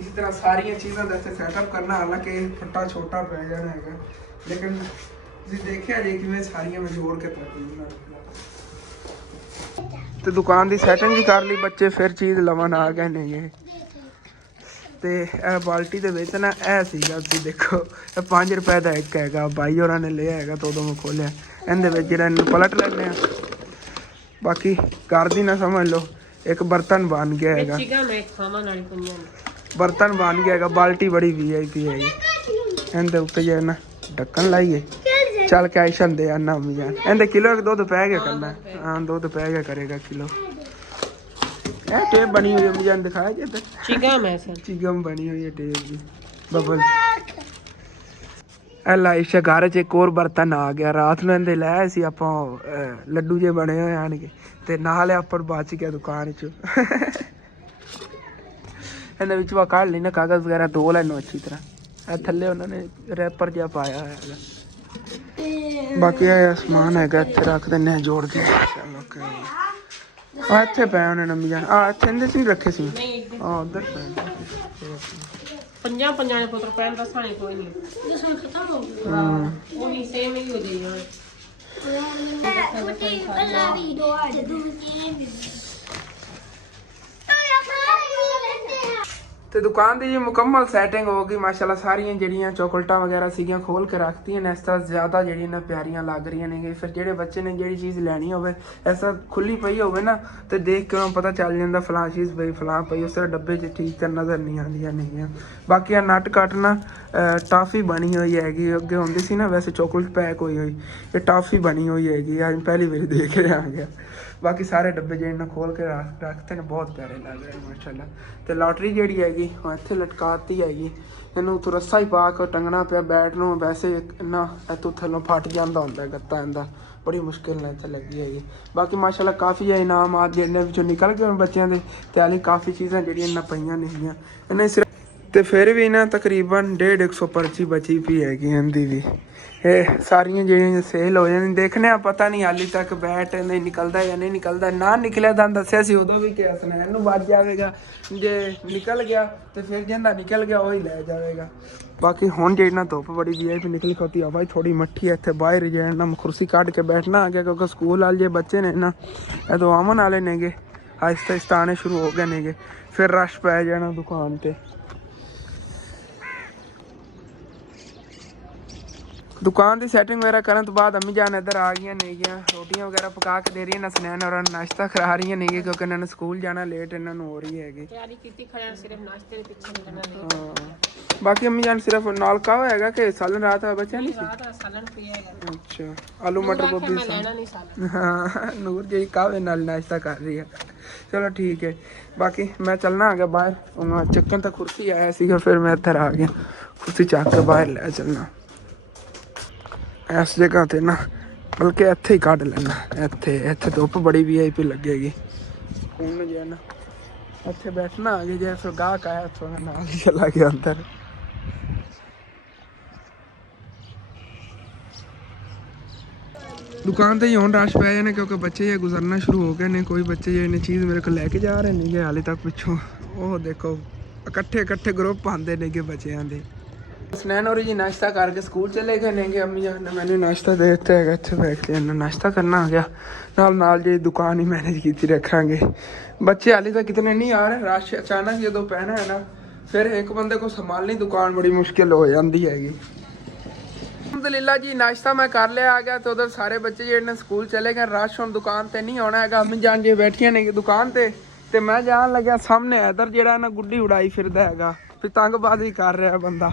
इसी तरह ਸਾਰੀਆਂ ਚੀਜ਼ਾਂ ਦਾ ਇੱਥੇ ਸੈਟਅਪ ਕਰਨਾ, ਹਾਲਾਂਕਿ ਫੱਟਾ ਛੋਟਾ ਪੈ ਜਾਣਾ ਹੈਗਾ, ਲੇਕਿਨ ਤੁਸੀਂ ਦੇਖਿਆ ਜੇ ਕਿਵੇਂ ਸਾਰੀਆਂ ਮੈਂ ਜੋੜ ਕੇ ਤੱਕ ਤੇ ਦੁਕਾਨ ਦੀ ਸੈਟਿੰਗ ਵੀ ਕਰ ਲਈ ਬੱਚੇ, ਫਿਰ ਚੀਜ਼ ਲਵਣ ਆ ਗਏ ਨੇਗੇ। ਤੇ ਇਹ ਬਾਲਟੀ ਦੇ ਵਿੱਚ ਨਾ ਇਹ ਸੀਗਾ, ਤੁਸੀਂ ਦੇਖੋ ਇਹ 5 ਰੁਪਏ ਦਾ ਇੱਕ ਹੈਗਾ, ਬਾਈ ਹੋਰਾਂ ਨੇ ਲਿਆ ਹੈਗਾ ਤਾਂ ਉਦੋਂ ਮੈਂ ਖੋਲਿਆ। ਇਹਦੇ ਵਿੱਚ ਜਿਹੜਾ ਇਹਨੂੰ ਪਲਟ ਲੈਂਦੇ ਆ, ਬਾਕੀ ਘਰ ਦੀ ਨਾ ਸਮਝ ਲਓ ਇੱਕ ਬਰਤਨ ਬਣ ਗਿਆ ਹੈਗਾ, ਬਰਤਨ ਬਣ ਗਿਆ ਹੈਗਾ। ਬਾਲਟੀ ਬੜੀ VIP ਹੈਗੀ, ਇਹਦੇ ਉੱਤੇ ਜੇ ਨਾ ਢੱਕਣ ਲਾਈਏ ਚੱਲ ਕੇ ਆਇਸ਼ਨ ਦੇ ਆਨਾ ਮੰਮੀ ਜਾਨ, ਇਹਦੇ ਕਿਲੋ ਦੁੱਧ ਪੈ ਗਿਆ ਕਰਨਾ। ਹਾਂ ਦੁੱਧ ਪੈ ਗਿਆ ਕਰੇਗਾ ਕਿਲੋ। ਇਹ ਟੇਪ ਬਣੀ हुई है मुझे दिखाया जाता है, चिगम है सर, चिगम बनी हुई है टेप की बबल। ਲਾਈਸ਼ ਘਰ 'ਚ ਇੱਕ ਹੋਰ ਬਰਤਨ ਆ ਗਿਆ, ਰਾਤ ਨੂੰ ਇਹਦੇ ਲੈ ਸੀ ਆਪਾਂ ਲੱਡੂ ਜੇ ਬਣੇ ਹੋਏ ਆਣਗੇ ਤੇ ਨਾਲ ਆਪਾਂ ਬਚ ਗਿਆ ਦੁਕਾਨ 'ਚ। ਇਹਦੇ ਵਿੱਚ ਵਾ ਕੱਢ ਲਈ ਨਾ ਕਾਗਜ਼ ਵਗੈਰਾ, ਧੋ ਲੈਣੋ ਅੱਛੀ ਤਰ੍ਹਾਂ। ਇਹ ਥੱਲੇ ਉਹਨਾਂ ਨੇ ਰੈਪਰ ਜਿਹਾ ਪਾਇਆ ਹੋਇਆ ਹੈਗਾ। ਬਾਕੀ ਇਹ ਸਮਾਨ ਹੈਗਾ ਇੱਥੇ ਰੱਖ ਦਿੰਦੇ ਹਾਂ ਜੋੜ ਕੇ। ਚਲੋ ਆ ਇੱਥੇ ਪਏ ਉਹਨੇ ਨੰਮੀ ਜਾਨ, ਆ ਇੱਥੇ ਇਹਦੇ 'ਚ ਨਹੀਂ ਰੱਖੇ ਸੀ, ਆ ਉੱਧਰ ਪਏ। 50 ਪੁੱਤਰ ਪੈਣ ਦਾ ਸਾਣੀ ਕੋਈ ਨਹੀਂ, ਜਿਸਨ ਖਤਮ ਹੋ ਗਿਆ ਉਹ ਹੀ ਸੇਮ ਹੀ ਹੋ ਜਾਏਗਾ। ਤੇ ਦੁਕਾਨ ਦੀ ਜੀ ਮੁਕੰਮਲ ਸੈਟਿੰਗ ਹੋ ਗਈ ਮਾਸ਼ਾਅੱਲਾ। ਸਾਰੀਆਂ ਜਿਹੜੀਆਂ ਚੋਕਲੇਟਾਂ ਵਗੈਰਾ ਸੀਗੀਆਂ ਖੋਲ ਕੇ ਰੱਖਤੀਆਂ ਨੇ, ਇਸ ਤਰ੍ਹਾਂ ਜ਼ਿਆਦਾ ਜਿਹੜੀਆਂ ਨਾ ਪਿਆਰੀਆਂ ਲੱਗ ਰਹੀਆਂ ਨੇ। ਫਿਰ ਜਿਹੜੇ ਬੱਚੇ ਨੇ ਜਿਹੜੀ ਚੀਜ਼ ਲੈਣੀ ਹੋਵੇ ਇਸ ਤਰ੍ਹਾਂ ਖੁੱਲੀ ਪਈ ਹੋਵੇ ਨਾ ਤੇ ਦੇਖ ਕੇ ਉਹਨੂੰ ਪਤਾ ਚੱਲ ਜਾਂਦਾ ਫਲਾਂ ਚੀਜ਼ ਪਈ ਫਲਾਂ ਪਈ, ਉਸ ਤਰ੍ਹਾਂ ਡੱਬੇ 'ਚ ਠੀਕ ਤਾਂ ਨਜ਼ਰ ਨਹੀਂ ਆਉਂਦੀਆਂ ਨੇਗੀਆਂ। ਬਾਕੀ ਆ ਨਟ ਕੱਟ ਨਾ ਟਾਫੀ ਬਣੀ ਹੋਈ ਹੈਗੀ, ਅੱਗੇ ਹੁੰਦੀ ਸੀ ਨਾ ਵੈਸੇ ਚੋਕਲੇਟ ਪੈਕ ਹੋਈ ਹੋਈ, ਇਹ ਟਾਫੀ ਬਣੀ ਹੋਈ ਹੈਗੀ, ਅੱਜ ਪਹਿਲੀ ਵਾਰੀ ਦੇਖ ਰਿਹਾ ਆ ਗਿਆ। ਬਾਕੀ ਸਾਰੇ ਡੱਬੇ ਜਿਹੜੇ ਨਾ ਖੋਲ ਕੇ ਰੱਖਤੇ ਨੇ, ਬਹੁਤ ਪਿਆਰੇ ਲੱਗ ਰਹੇ ਮਾਸ਼ਾਅੱਲਾ। ਤੇ ਲਾਟਰੀ ਜਿਹੜੀ ਹੈਗੀ ਉਹ ਇੱਥੇ ਲਟਕਾਤੀ ਹੈਗੀ, ਇਹਨੂੰ ਉੱਥੋਂ ਰੱਸਾ ਹੀ ਪਾ ਕੇ ਟੰਗਣਾ ਪਿਆ ਬੈਟ ਨੂੰ, ਵੈਸੇ ਇੰਨਾ ਇੱਥੋਂ ਥੱਲੋਂ ਫਟ ਜਾਂਦਾ ਹੁੰਦਾ ਗੱਤਾ ਇਹਦਾ, ਬੜੀ ਮੁਸ਼ਕਿਲ ਨਾਲ ਇੱਥੇ ਲੱਗੀ ਹੈਗੀ। ਬਾਕੀ ਮਾਸ਼ਾਅੱਲਾ ਕਾਫੀ ਇਨਾਮ ਆ ਜਿਹਨਾਂ ਵਿੱਚੋਂ ਨਿਕਲ ਗਏ ਬੱਚਿਆਂ ਦੇ, ਤੇ ਹਾਲੇ ਕਾਫੀ ਚੀਜ਼ਾਂ ਜਿਹੜੀਆਂ ਇਹਨਾਂ ਪਈਆਂ ਨੇਗੀਆਂ ਇਹਨਾਂ ਸਿਰਫ। ਤੇ ਫਿਰ ਵੀ ਨਾ ਤਕਰੀਬਨ 150 ਪਰਚੀ ਬਚੀ ਪਈ ਹੈਗੀ ਇਹਦੀ ਵੀ। ਇਹ ਸਾਰੀਆਂ ਜਿਹੜੀਆਂ ਸੇਲ ਹੋ ਜਾਂਦੀਆਂ ਦੇਖਣੇ ਆ, ਪਤਾ ਨਹੀਂ ਹਾਲੀ ਤੱਕ ਬੈਟ ਨਹੀਂ ਨਿਕਲਦਾ ਜਾਂ ਨਹੀਂ ਨਿਕਲਦਾ। ਨਾ ਨਿਕਲਿਆ ਤਾਂ ਦੱਸਿਆ ਸੀ ਉਦੋਂ ਵੀ ਕਿ ਹਸਨੈਨ ਨੂੰ ਵੱਜ ਜਾਵੇਗਾ, ਜੇ ਨਿਕਲ ਗਿਆ ਤੇ ਫਿਰ ਜਿਹਦਾ ਨਿਕਲ ਗਿਆ ਉਹੀ ਲੈ ਜਾਵੇਗਾ। ਬਾਕੀ ਹੁਣ ਜਿਹੜੀ ਨਾ ਧੁੱਪ ਬੜੀ VIP ਨਿਕਲੀ ਖੋਤੀ, ਹਵਾ ਥੋੜੀ ਮੱਠੀ ਹੈ ਇੱਥੇ ਬਾਹਰ ਜਾਣ ਨਾ, ਕੁਰਸੀ ਕੱਢ ਕੇ ਬੈਠਣਾ ਆ ਗਿਆ ਕਿਉਂਕਿ ਸਕੂਲ ਵਾਲੇ ਜੇ ਬੱਚੇ ਨੇ ਨਾ ਇਹ ਤੋਂ ਆਮਨ ਵਾਲੇ ਨੇਗੇ, ਆਹਿਸਤਾ ਆਹਿਸਤਾ ਆਉਣੇ ਸ਼ੁਰੂ ਹੋ ਗਏ ਨੇਗੇ, ਫਿਰ ਰਸ਼ ਪੈ ਜਾਣਾ ਦੁਕਾਨ ਤੇ। ਦੁਕਾਨ ਦੀ ਸੈਟਿੰਗ ਵਗੈਰਾ ਕਰਨ ਤੋਂ ਬਾਅਦ ਅੰਮੀ ਜਾਨ ਇੱਧਰ ਆ ਗਈਆਂ ਨੇਗੀਆਂ, ਰੋਟੀਆਂ ਵਗੈਰਾ ਪਕਾ ਕੇ ਦੇ ਰਹੀਆਂ ਨੇ ਹਸਨੈਨ ਔਰ ਨਾਸ਼ਤਾ ਕਰਾ ਰਹੀਆਂ ਨੇਗੀਆਂ ਕਿਉਂਕਿ ਇਹਨਾਂ ਨੇ ਸਕੂਲ ਜਾਣਾ, ਲੇਟ ਇਹਨਾਂ ਨੂੰ ਹੋ ਰਹੀ ਹੈਗੀ। ਤਿਆਰੀ ਕੀਤੀ ਖੜਿਆ ਸਿਰਫ ਨਾਸ਼ਤੇ ਦੇ ਪਿੱਛੇ ਨਿਕਲਣਾ ਨਹੀਂ। ਬਾਕੀ ਅੰਮੀ ਜਾਨ ਸਿਰਫ ਨਾਲ ਕਾਹ ਹੈਗਾ ਕਿ ਸਾਲਨ ਰਾਤ ਆ ਬੱਚਿਆਂ ਨਹੀਂ ਸੀ, ਰਾਤ ਸਾਲਨ ਪਿਆ ਹੈਗਾ। ਅੱਛਾ ਆਲੂ ਮਟਰ ਗੋਭੀ ਮੈਂ ਲੈਣਾ ਨਹੀਂ ਸਾਲਨ। ਹਾਂ ਨੂਰ ਜੀ ਕਾਹਵੇ ਨਾਲ ਨਾਸ਼ਤਾ ਕਰ ਰਹੀ ਹੈ, ਚਲੋ ਠੀਕ ਹੈ। ਬਾਕੀ ਮੈਂ ਚੱਲਣਾ ਆ ਗਿਆ ਬਾਹਰ, ਉਹਨੂੰ ਚੱਕਣ ਤਾਂ ਕੁਰਸੀ ਆਇਆ ਸੀਗਾ, ਫਿਰ ਮੈਂ ਇੱਧਰ ਆ ਗਿਆ ਕੁਰਸੀ ਚੱਕ ਕੇ ਬਾਹਰ ਲੈ ਚੱਲਣਾ। ਇਸ ਜਗ੍ਹਾ 'ਤੇ ਨਾ ਬਲਕਿ ਇੱਥੇ ਹੀ ਕੱਢ ਲੈਣਾ, ਇੱਥੇ ਧੁੱਪ ਬੜੀ VIP ਲੱਗੇਗੀ। ਹੁਣ ਜੇ ਨਾ ਇੱਥੇ ਬੈਠਣਾ ਆ ਗਈ, ਜੇ ਫਿਰ ਗਾਹਕ ਆਇਆ ਉੱਥੋਂ ਨਾਲ ਹੀ ਚਲਾ ਗਿਆ ਅੰਦਰ। ਦੁਕਾਨ ਤੇ ਹੀ ਹੁਣ ਰਸ਼ ਪੈ ਜਾਣੇ ਕਿਉਂਕਿ ਬੱਚੇ ਜੇ ਗੁਜ਼ਰਨਾ ਸ਼ੁਰੂ ਹੋ ਗਏ ਨੇ। ਕੋਈ ਬੱਚੇ ਜੇ ਨੇ ਚੀਜ਼ ਮੇਰੇ ਕੋਲ ਲੈ ਕੇ ਜਾ ਰਹੇ ਨੇਗੇ ਹਾਲੇ ਤੱਕ ਪਿੱਛੋਂ, ਉਹ ਦੇਖੋ ਇਕੱਠੇ ਗਰੁੱਪ ਆਉਂਦੇ ਨੇਗੇ ਬੱਚਿਆਂ ਦੇ। ਹਸਨੈਨ ਔਰ ਜੀ ਨਾਸ਼ਤਾ ਕਰਕੇ ਸਕੂਲ ਚਲੇ ਗਏ ਨੇਗੇ, ਅੰਮੀ ਜਾਨ ਨੇ ਮੈਨੂੰ ਨਾਸ਼ਤਾ ਦੇ ਦਿੱਤਾ ਹੈਗਾ, ਇੱਥੇ ਬੈਠ ਕੇ ਇਹਨਾਂ ਨਾਸ਼ਤਾ ਕਰਨਾ ਆ ਗਿਆ। ਨਾਲ ਜੇ ਦੁਕਾਨ ਹੀ ਮੈਨੇਜ ਕੀਤੀ ਰੱਖਾਂਗੇ। ਬੱਚੇ ਹਾਲੇ ਤਾਂ ਕਿਤਨੇ ਨਹੀਂ ਆ ਰਹੇ, ਰਸ਼ ਅਚਾਨਕ ਜਦੋਂ ਪੈਣਾ ਹੈ ਨਾ ਫਿਰ ਇੱਕ ਬੰਦੇ ਕੋਲ ਸੰਭਾਲਣੀ ਦੁਕਾਨ ਬੜੀ ਮੁਸ਼ਕਿਲ ਹੋ ਜਾਂਦੀ ਹੈਗੀ। ਅਲਹਮਦੁਲਿਲਾ ਜੀ ਨਾਸ਼ਤਾ ਮੈਂ ਕਰ ਲਿਆ ਆ ਗਿਆ, ਤੇ ਉਧਰ ਸਾਰੇ ਬੱਚੇ ਜਿਹੜੇ ਨੇ ਸਕੂਲ ਚਲੇ ਗਏ, ਰਸ਼ ਹੁਣ ਦੁਕਾਨ ਤੇ ਨਹੀਂ ਆਉਣਾ ਹੈਗਾ। ਅੰਮੀ ਜਾਨ ਜੀ ਬੈਠੀਆਂ ਨੇ ਦੁਕਾਨ ਤੇ ਮੈਂ ਜਾਣ ਲੱਗਿਆ ਸਾਹਮਣੇ ਇੱਧਰ ਜਿਹੜਾ ਨਾ ਗੁੱਡੀ ਉਡਾਈ ਫਿਰਦਾ ਹੈਗਾ, ਪਤੰਗਬਾਜ਼ੀ ਕਰ ਰਿਹਾ ਬੰਦਾ।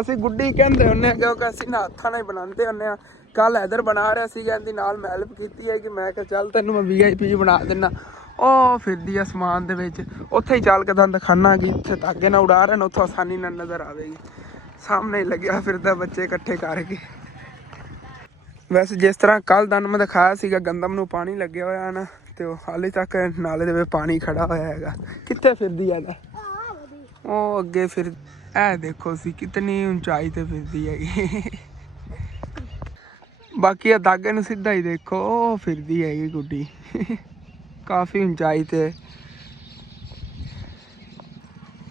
ਅਸੀਂ ਗੁੱਡੀ ਕਹਿੰਦੇ ਹੁੰਦੇ ਹਾਂ ਕਿਉਂਕਿ ਅਸੀਂ ਨਾ ਹੱਥਾਂ ਨਾਲ ਹੀ ਬਣਾਉਂਦੇ ਹੁੰਦੇ ਹਾਂ। ਕੱਲ ਇੱਧਰ ਬਣਾ ਰਿਹਾ ਸੀ, ਇਹਦੀ ਨਾਲ ਮੈਂ ਹੈਲਪ ਕੀਤੀ ਹੈ ਕਿ ਮੈਂ ਕਿਹਾ ਚੱਲ ਤੈਨੂੰ ਮੈਂ VIP ਬਣਾ ਦਿੰਦਾ। ਉਹ ਫਿਰਦੀ ਆ ਸਮਾਨ ਦੇ ਵਿੱਚ, ਉੱਥੇ ਹੀ ਚੱਲ ਕੇ ਤੁਹਾਨੂੰ ਦਿਖਾਨਾ ਕਿ ਇੱਥੇ ਧਾਗੇ ਨਾਲ ਉਡਾ ਰਹੇ ਨੇ, ਉੱਥੋਂ ਆਸਾਨੀ ਨਾਲ ਨਜ਼ਰ ਆਵੇਗੀ। ਸਾਹਮਣੇ ਲੱਗਿਆ ਫਿਰਦਾ ਬੱਚੇ ਇਕੱਠੇ ਕਰਕੇ। ਵੈਸੇ ਜਿਸ ਤਰ੍ਹਾਂ ਕੱਲ ਤੁਹਾਨੂੰ ਮੈਂ ਦਿਖਾਇਆ ਸੀਗਾ ਗੰਦਮ ਨੂੰ ਪਾਣੀ ਲੱਗਿਆ ਹੋਇਆ ਨਾ, ਤੇ ਉਹ ਹਾਲੇ ਤੱਕ ਨਾਲੇ ਦੇ ਵਿੱਚ ਪਾਣੀ ਖੜਾ ਹੋਇਆ ਹੈਗਾ। ਕਿੱਥੇ ਫਿਰਦੀ ਹੈ ਉਹ ਅੱਗੇ ਫਿਰ ਇਹ ਦੇਖੋ ਸੀ ਕਿਤਨੀ ਉਚਾਈ ਤੇ ਫਿਰਦੀ ਹੈਗੀ। ਬਾਕੀ ਆ ਦਾਗੇ ਨੂੰ ਸਿੱਧਾ ਹੀ ਦੇਖੋ, ਉਹ ਫਿਰਦੀ ਹੈਗੀ ਗੁੱਡੀ। ਕਾਫੀ ਉਚਾਈ ਤੇ।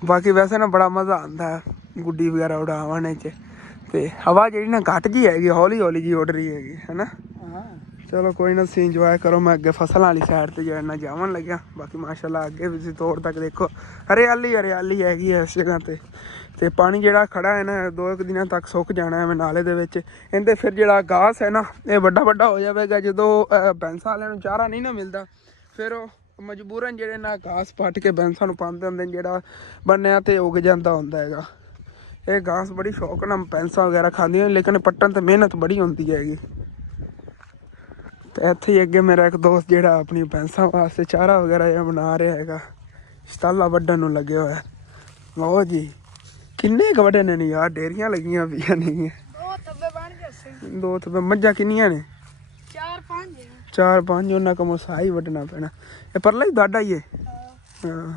ਬਾਕੀ ਵੈਸੇ ਨਾ ਬੜਾ ਮਜ਼ਾ ਆਉਂਦਾ ਹੈ ਗੁੱਡੀ ਵਗੈਰਾ ਉਡਾਉਣ 'ਚ। ਤੇ ਹਵਾ ਜਿਹੜੀ ਨਾ ਘੱਟ ਜੀ ਹੈਗੀ, ਹੌਲੀ ਹੌਲੀ ਜੀ ਉੱਡ ਰਹੀ ਹੈਗੀ ਹੈ ਨਾ। ਚਲੋ ਕੋਈ ਨਾ, ਤੁਸੀਂ ਇੰਜੋਏ ਕਰੋ। ਮੈਂ ਅੱਗੇ ਫਸਲਾਂ ਵਾਲੀ ਸਾਈਡ ਤੇ ਜਿਹੜਾ ਜਾਵਣ ਲੱਗਿਆ। ਬਾਕੀ ਮਾਸ਼ਾਅੱਲਾ ਅੱਗੇ ਵੀ ਤੁਸੀਂ ਤੋੜ ਤੱਕ ਦੇਖੋ, ਹਰਿਆਲੀ ਹਰਿਆਲੀ ਹੈਗੀ ਹੈ ਇਸ ਜਗ੍ਹਾ ਤੇ ਪਾਣੀ ਜਿਹੜਾ ਖੜਾ ਹੈ ਨਾ 2 ਦਿਨਾਂ ਤੱਕ ਸੁੱਕ ਜਾਣਾ ਹੈ ਨਾਲੇ ਦੇ ਵਿੱਚ। ਇਹਦੇ ਫਿਰ ਜਿਹੜਾ ਘਾਸ ਹੈ ਨਾ ਇਹ ਵੱਡਾ ਵੱਡਾ ਹੋ ਜਾਵੇਗਾ। ਜਦੋਂ ਭੈਂਸਾਂ ਵਾਲਿਆਂ ਨੂੰ ਚਾਰਾ ਨਹੀਂ ਨਾ ਮਿਲਦਾ, ਫਿਰ ਉਹ ਮਜਬੂਰਨ ਜਿਹੜੇ ਨਾ ਘਾਸ ਪੱਟ ਕੇ ਭੈਂਸਾਂ ਨੂੰ ਪਾਉਂਦੇ ਹੁੰਦੇ ਨੇ, ਜਿਹੜਾ ਬੰਨਿਆਂ ਤੇ ਉਗ ਜਾਂਦਾ ਹੁੰਦਾ ਹੈਗਾ। ਇਹ ਘਾਸ ਬੜੀ ਸ਼ੌਕ ਨਾਲ ਭੈਂਸਾਂ ਵਗੈਰਾ ਖਾਂਦੀਆਂ, ਲੇਕਿਨ ਪੱਟਣ ਤੇ ਮਿਹਨਤ ਬੜੀ ਹੁੰਦੀ ਹੈਗੀ। ਤੇ ਇੱਥੇ ਹੀ ਅੱਗੇ ਮੇਰਾ ਇੱਕ ਦੋਸਤ ਜਿਹੜਾ ਆਪਣੀ ਭੈਂਸਾਂ ਵਾਸਤੇ ਚਾਰਾ ਵਗੈਰਾ ਜਿਹਾ ਬਣਾ ਰਿਹਾ ਹੈਗਾ, ਸ਼ਤਾਲਾ ਵੱਢਣ ਨੂੰ ਲੱਗਿਆ ਹੋਇਆ। ਲਓ ਜੀ, ਕਿੰਨੇ ਕੁ ਵੱਢੇ ਨੇ ਯਾਰ, ਡੇਰੀਆਂ ਲੱਗੀਆਂ ਪਈਆਂ ਨਹੀਂ। 2 ਥੱਬੇ ਮੱਝਾਂ ਕਿੰਨੀਆਂ ਨੇ? 4-5 ਉਹਨਾਂ ਕੋਲ ਮਸਾਈ ਵੱਢਣਾ ਪੈਣਾ। ਇਹ ਪਰਲਾ ਹੀ ਤੁਹਾਡਾ ਹੀ ਹੈ? ਹਾਂ,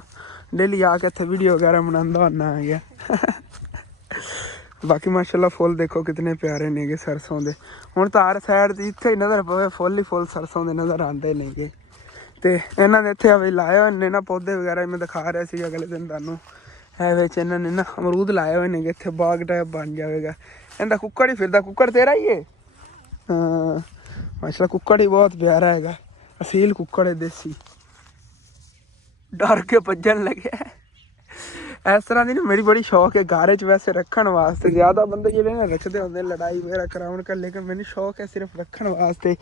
ਡੇਲੀ ਆ ਕੇ ਇੱਥੇ ਵੀਡੀਓ ਵਗੈਰਾ ਬਣਾਉਂਦਾ ਹੁੰਦਾ ਹੈਗਾ। ਬਾਕੀ ਮਾਸ਼ਾਅੱਲਾ ਫੁੱਲ ਦੇਖੋ ਕਿਤਨੇ ਪਿਆਰੇ ਨੇਗੇ ਸਰਸੋਂ ਦੇ। ਹੁਣ ਤਾਂ ਹਰ ਸਾਈਡ ਜਿੱਥੇ ਨਜ਼ਰ ਪਵੇ ਫੁੱਲ ਹੀ ਫੁੱਲ ਸਰਸੋਂ ਦੇ ਨਜ਼ਰ ਆਉਂਦੇ ਨੇਗੇ। ਤੇ ਇਹਨਾਂ ਦੇ ਇੱਥੇ ਅਵੇ ਲਾਏ ਹੋਏ ਨੇ ਨਾ ਪੌਦੇ ਵਗੈਰਾ, ਮੈਂ ਦਿਖਾ ਰਿਹਾ ਸੀ ਅਗਲੇ ਦਿਨ ਤੁਹਾਨੂੰ। ਇਹ ਵਿੱਚ ਇਹਨਾਂ ਨੇ ਨਾ ਅਮਰੂਦ ਲਾਏ ਹੋਏ ਨੇਗੇ, ਇੱਥੇ ਬਾਗ ਟਾਈਪ ਬਣ ਜਾਵੇਗਾ। ਇਹਦਾ ਕੁੱਕੜ ਹੀ ਫਿਰਦਾ। ਕੁੱਕੜ ਤੇਰਾ ਹੀ ਹੈ? ਹਾਂ ਮਾਸ਼ਾਅੱਲਾ, ਕੁੱਕੜ ਹੀ ਬਹੁਤ ਪਿਆਰਾ ਹੈਗਾ, ਅਸੀਲ ਕੁੱਕੜ ਹੈ ਦੇਸੀ। ਡਰ ਕੇ ਭੱਜਣ ਲੱਗਿਆ। ਇਸ ਤਰ੍ਹਾਂ ਦੀ ਨਾ ਮੇਰੀ ਬੜੀ ਸ਼ੌਕ ਹੈ ਘਰ 'ਚ ਵੈਸੇ ਰੱਖਣ ਵਾਸਤੇ। ਜ਼ਿਆਦਾ ਬੰਦੇ ਜਿਹੜੇ ਨਾ ਰੱਖਦੇ ਹੁੰਦੇ ਲੜਾਈ ਵਗੈਰਾ ਕਰਾਉਣ ਕਰ, ਲੇਕਿਨ ਮੈਨੂੰ ਸ਼ੌਕ ਹੈ ਸਿਰਫ ਰੱਖਣ ਵਾਸਤੇ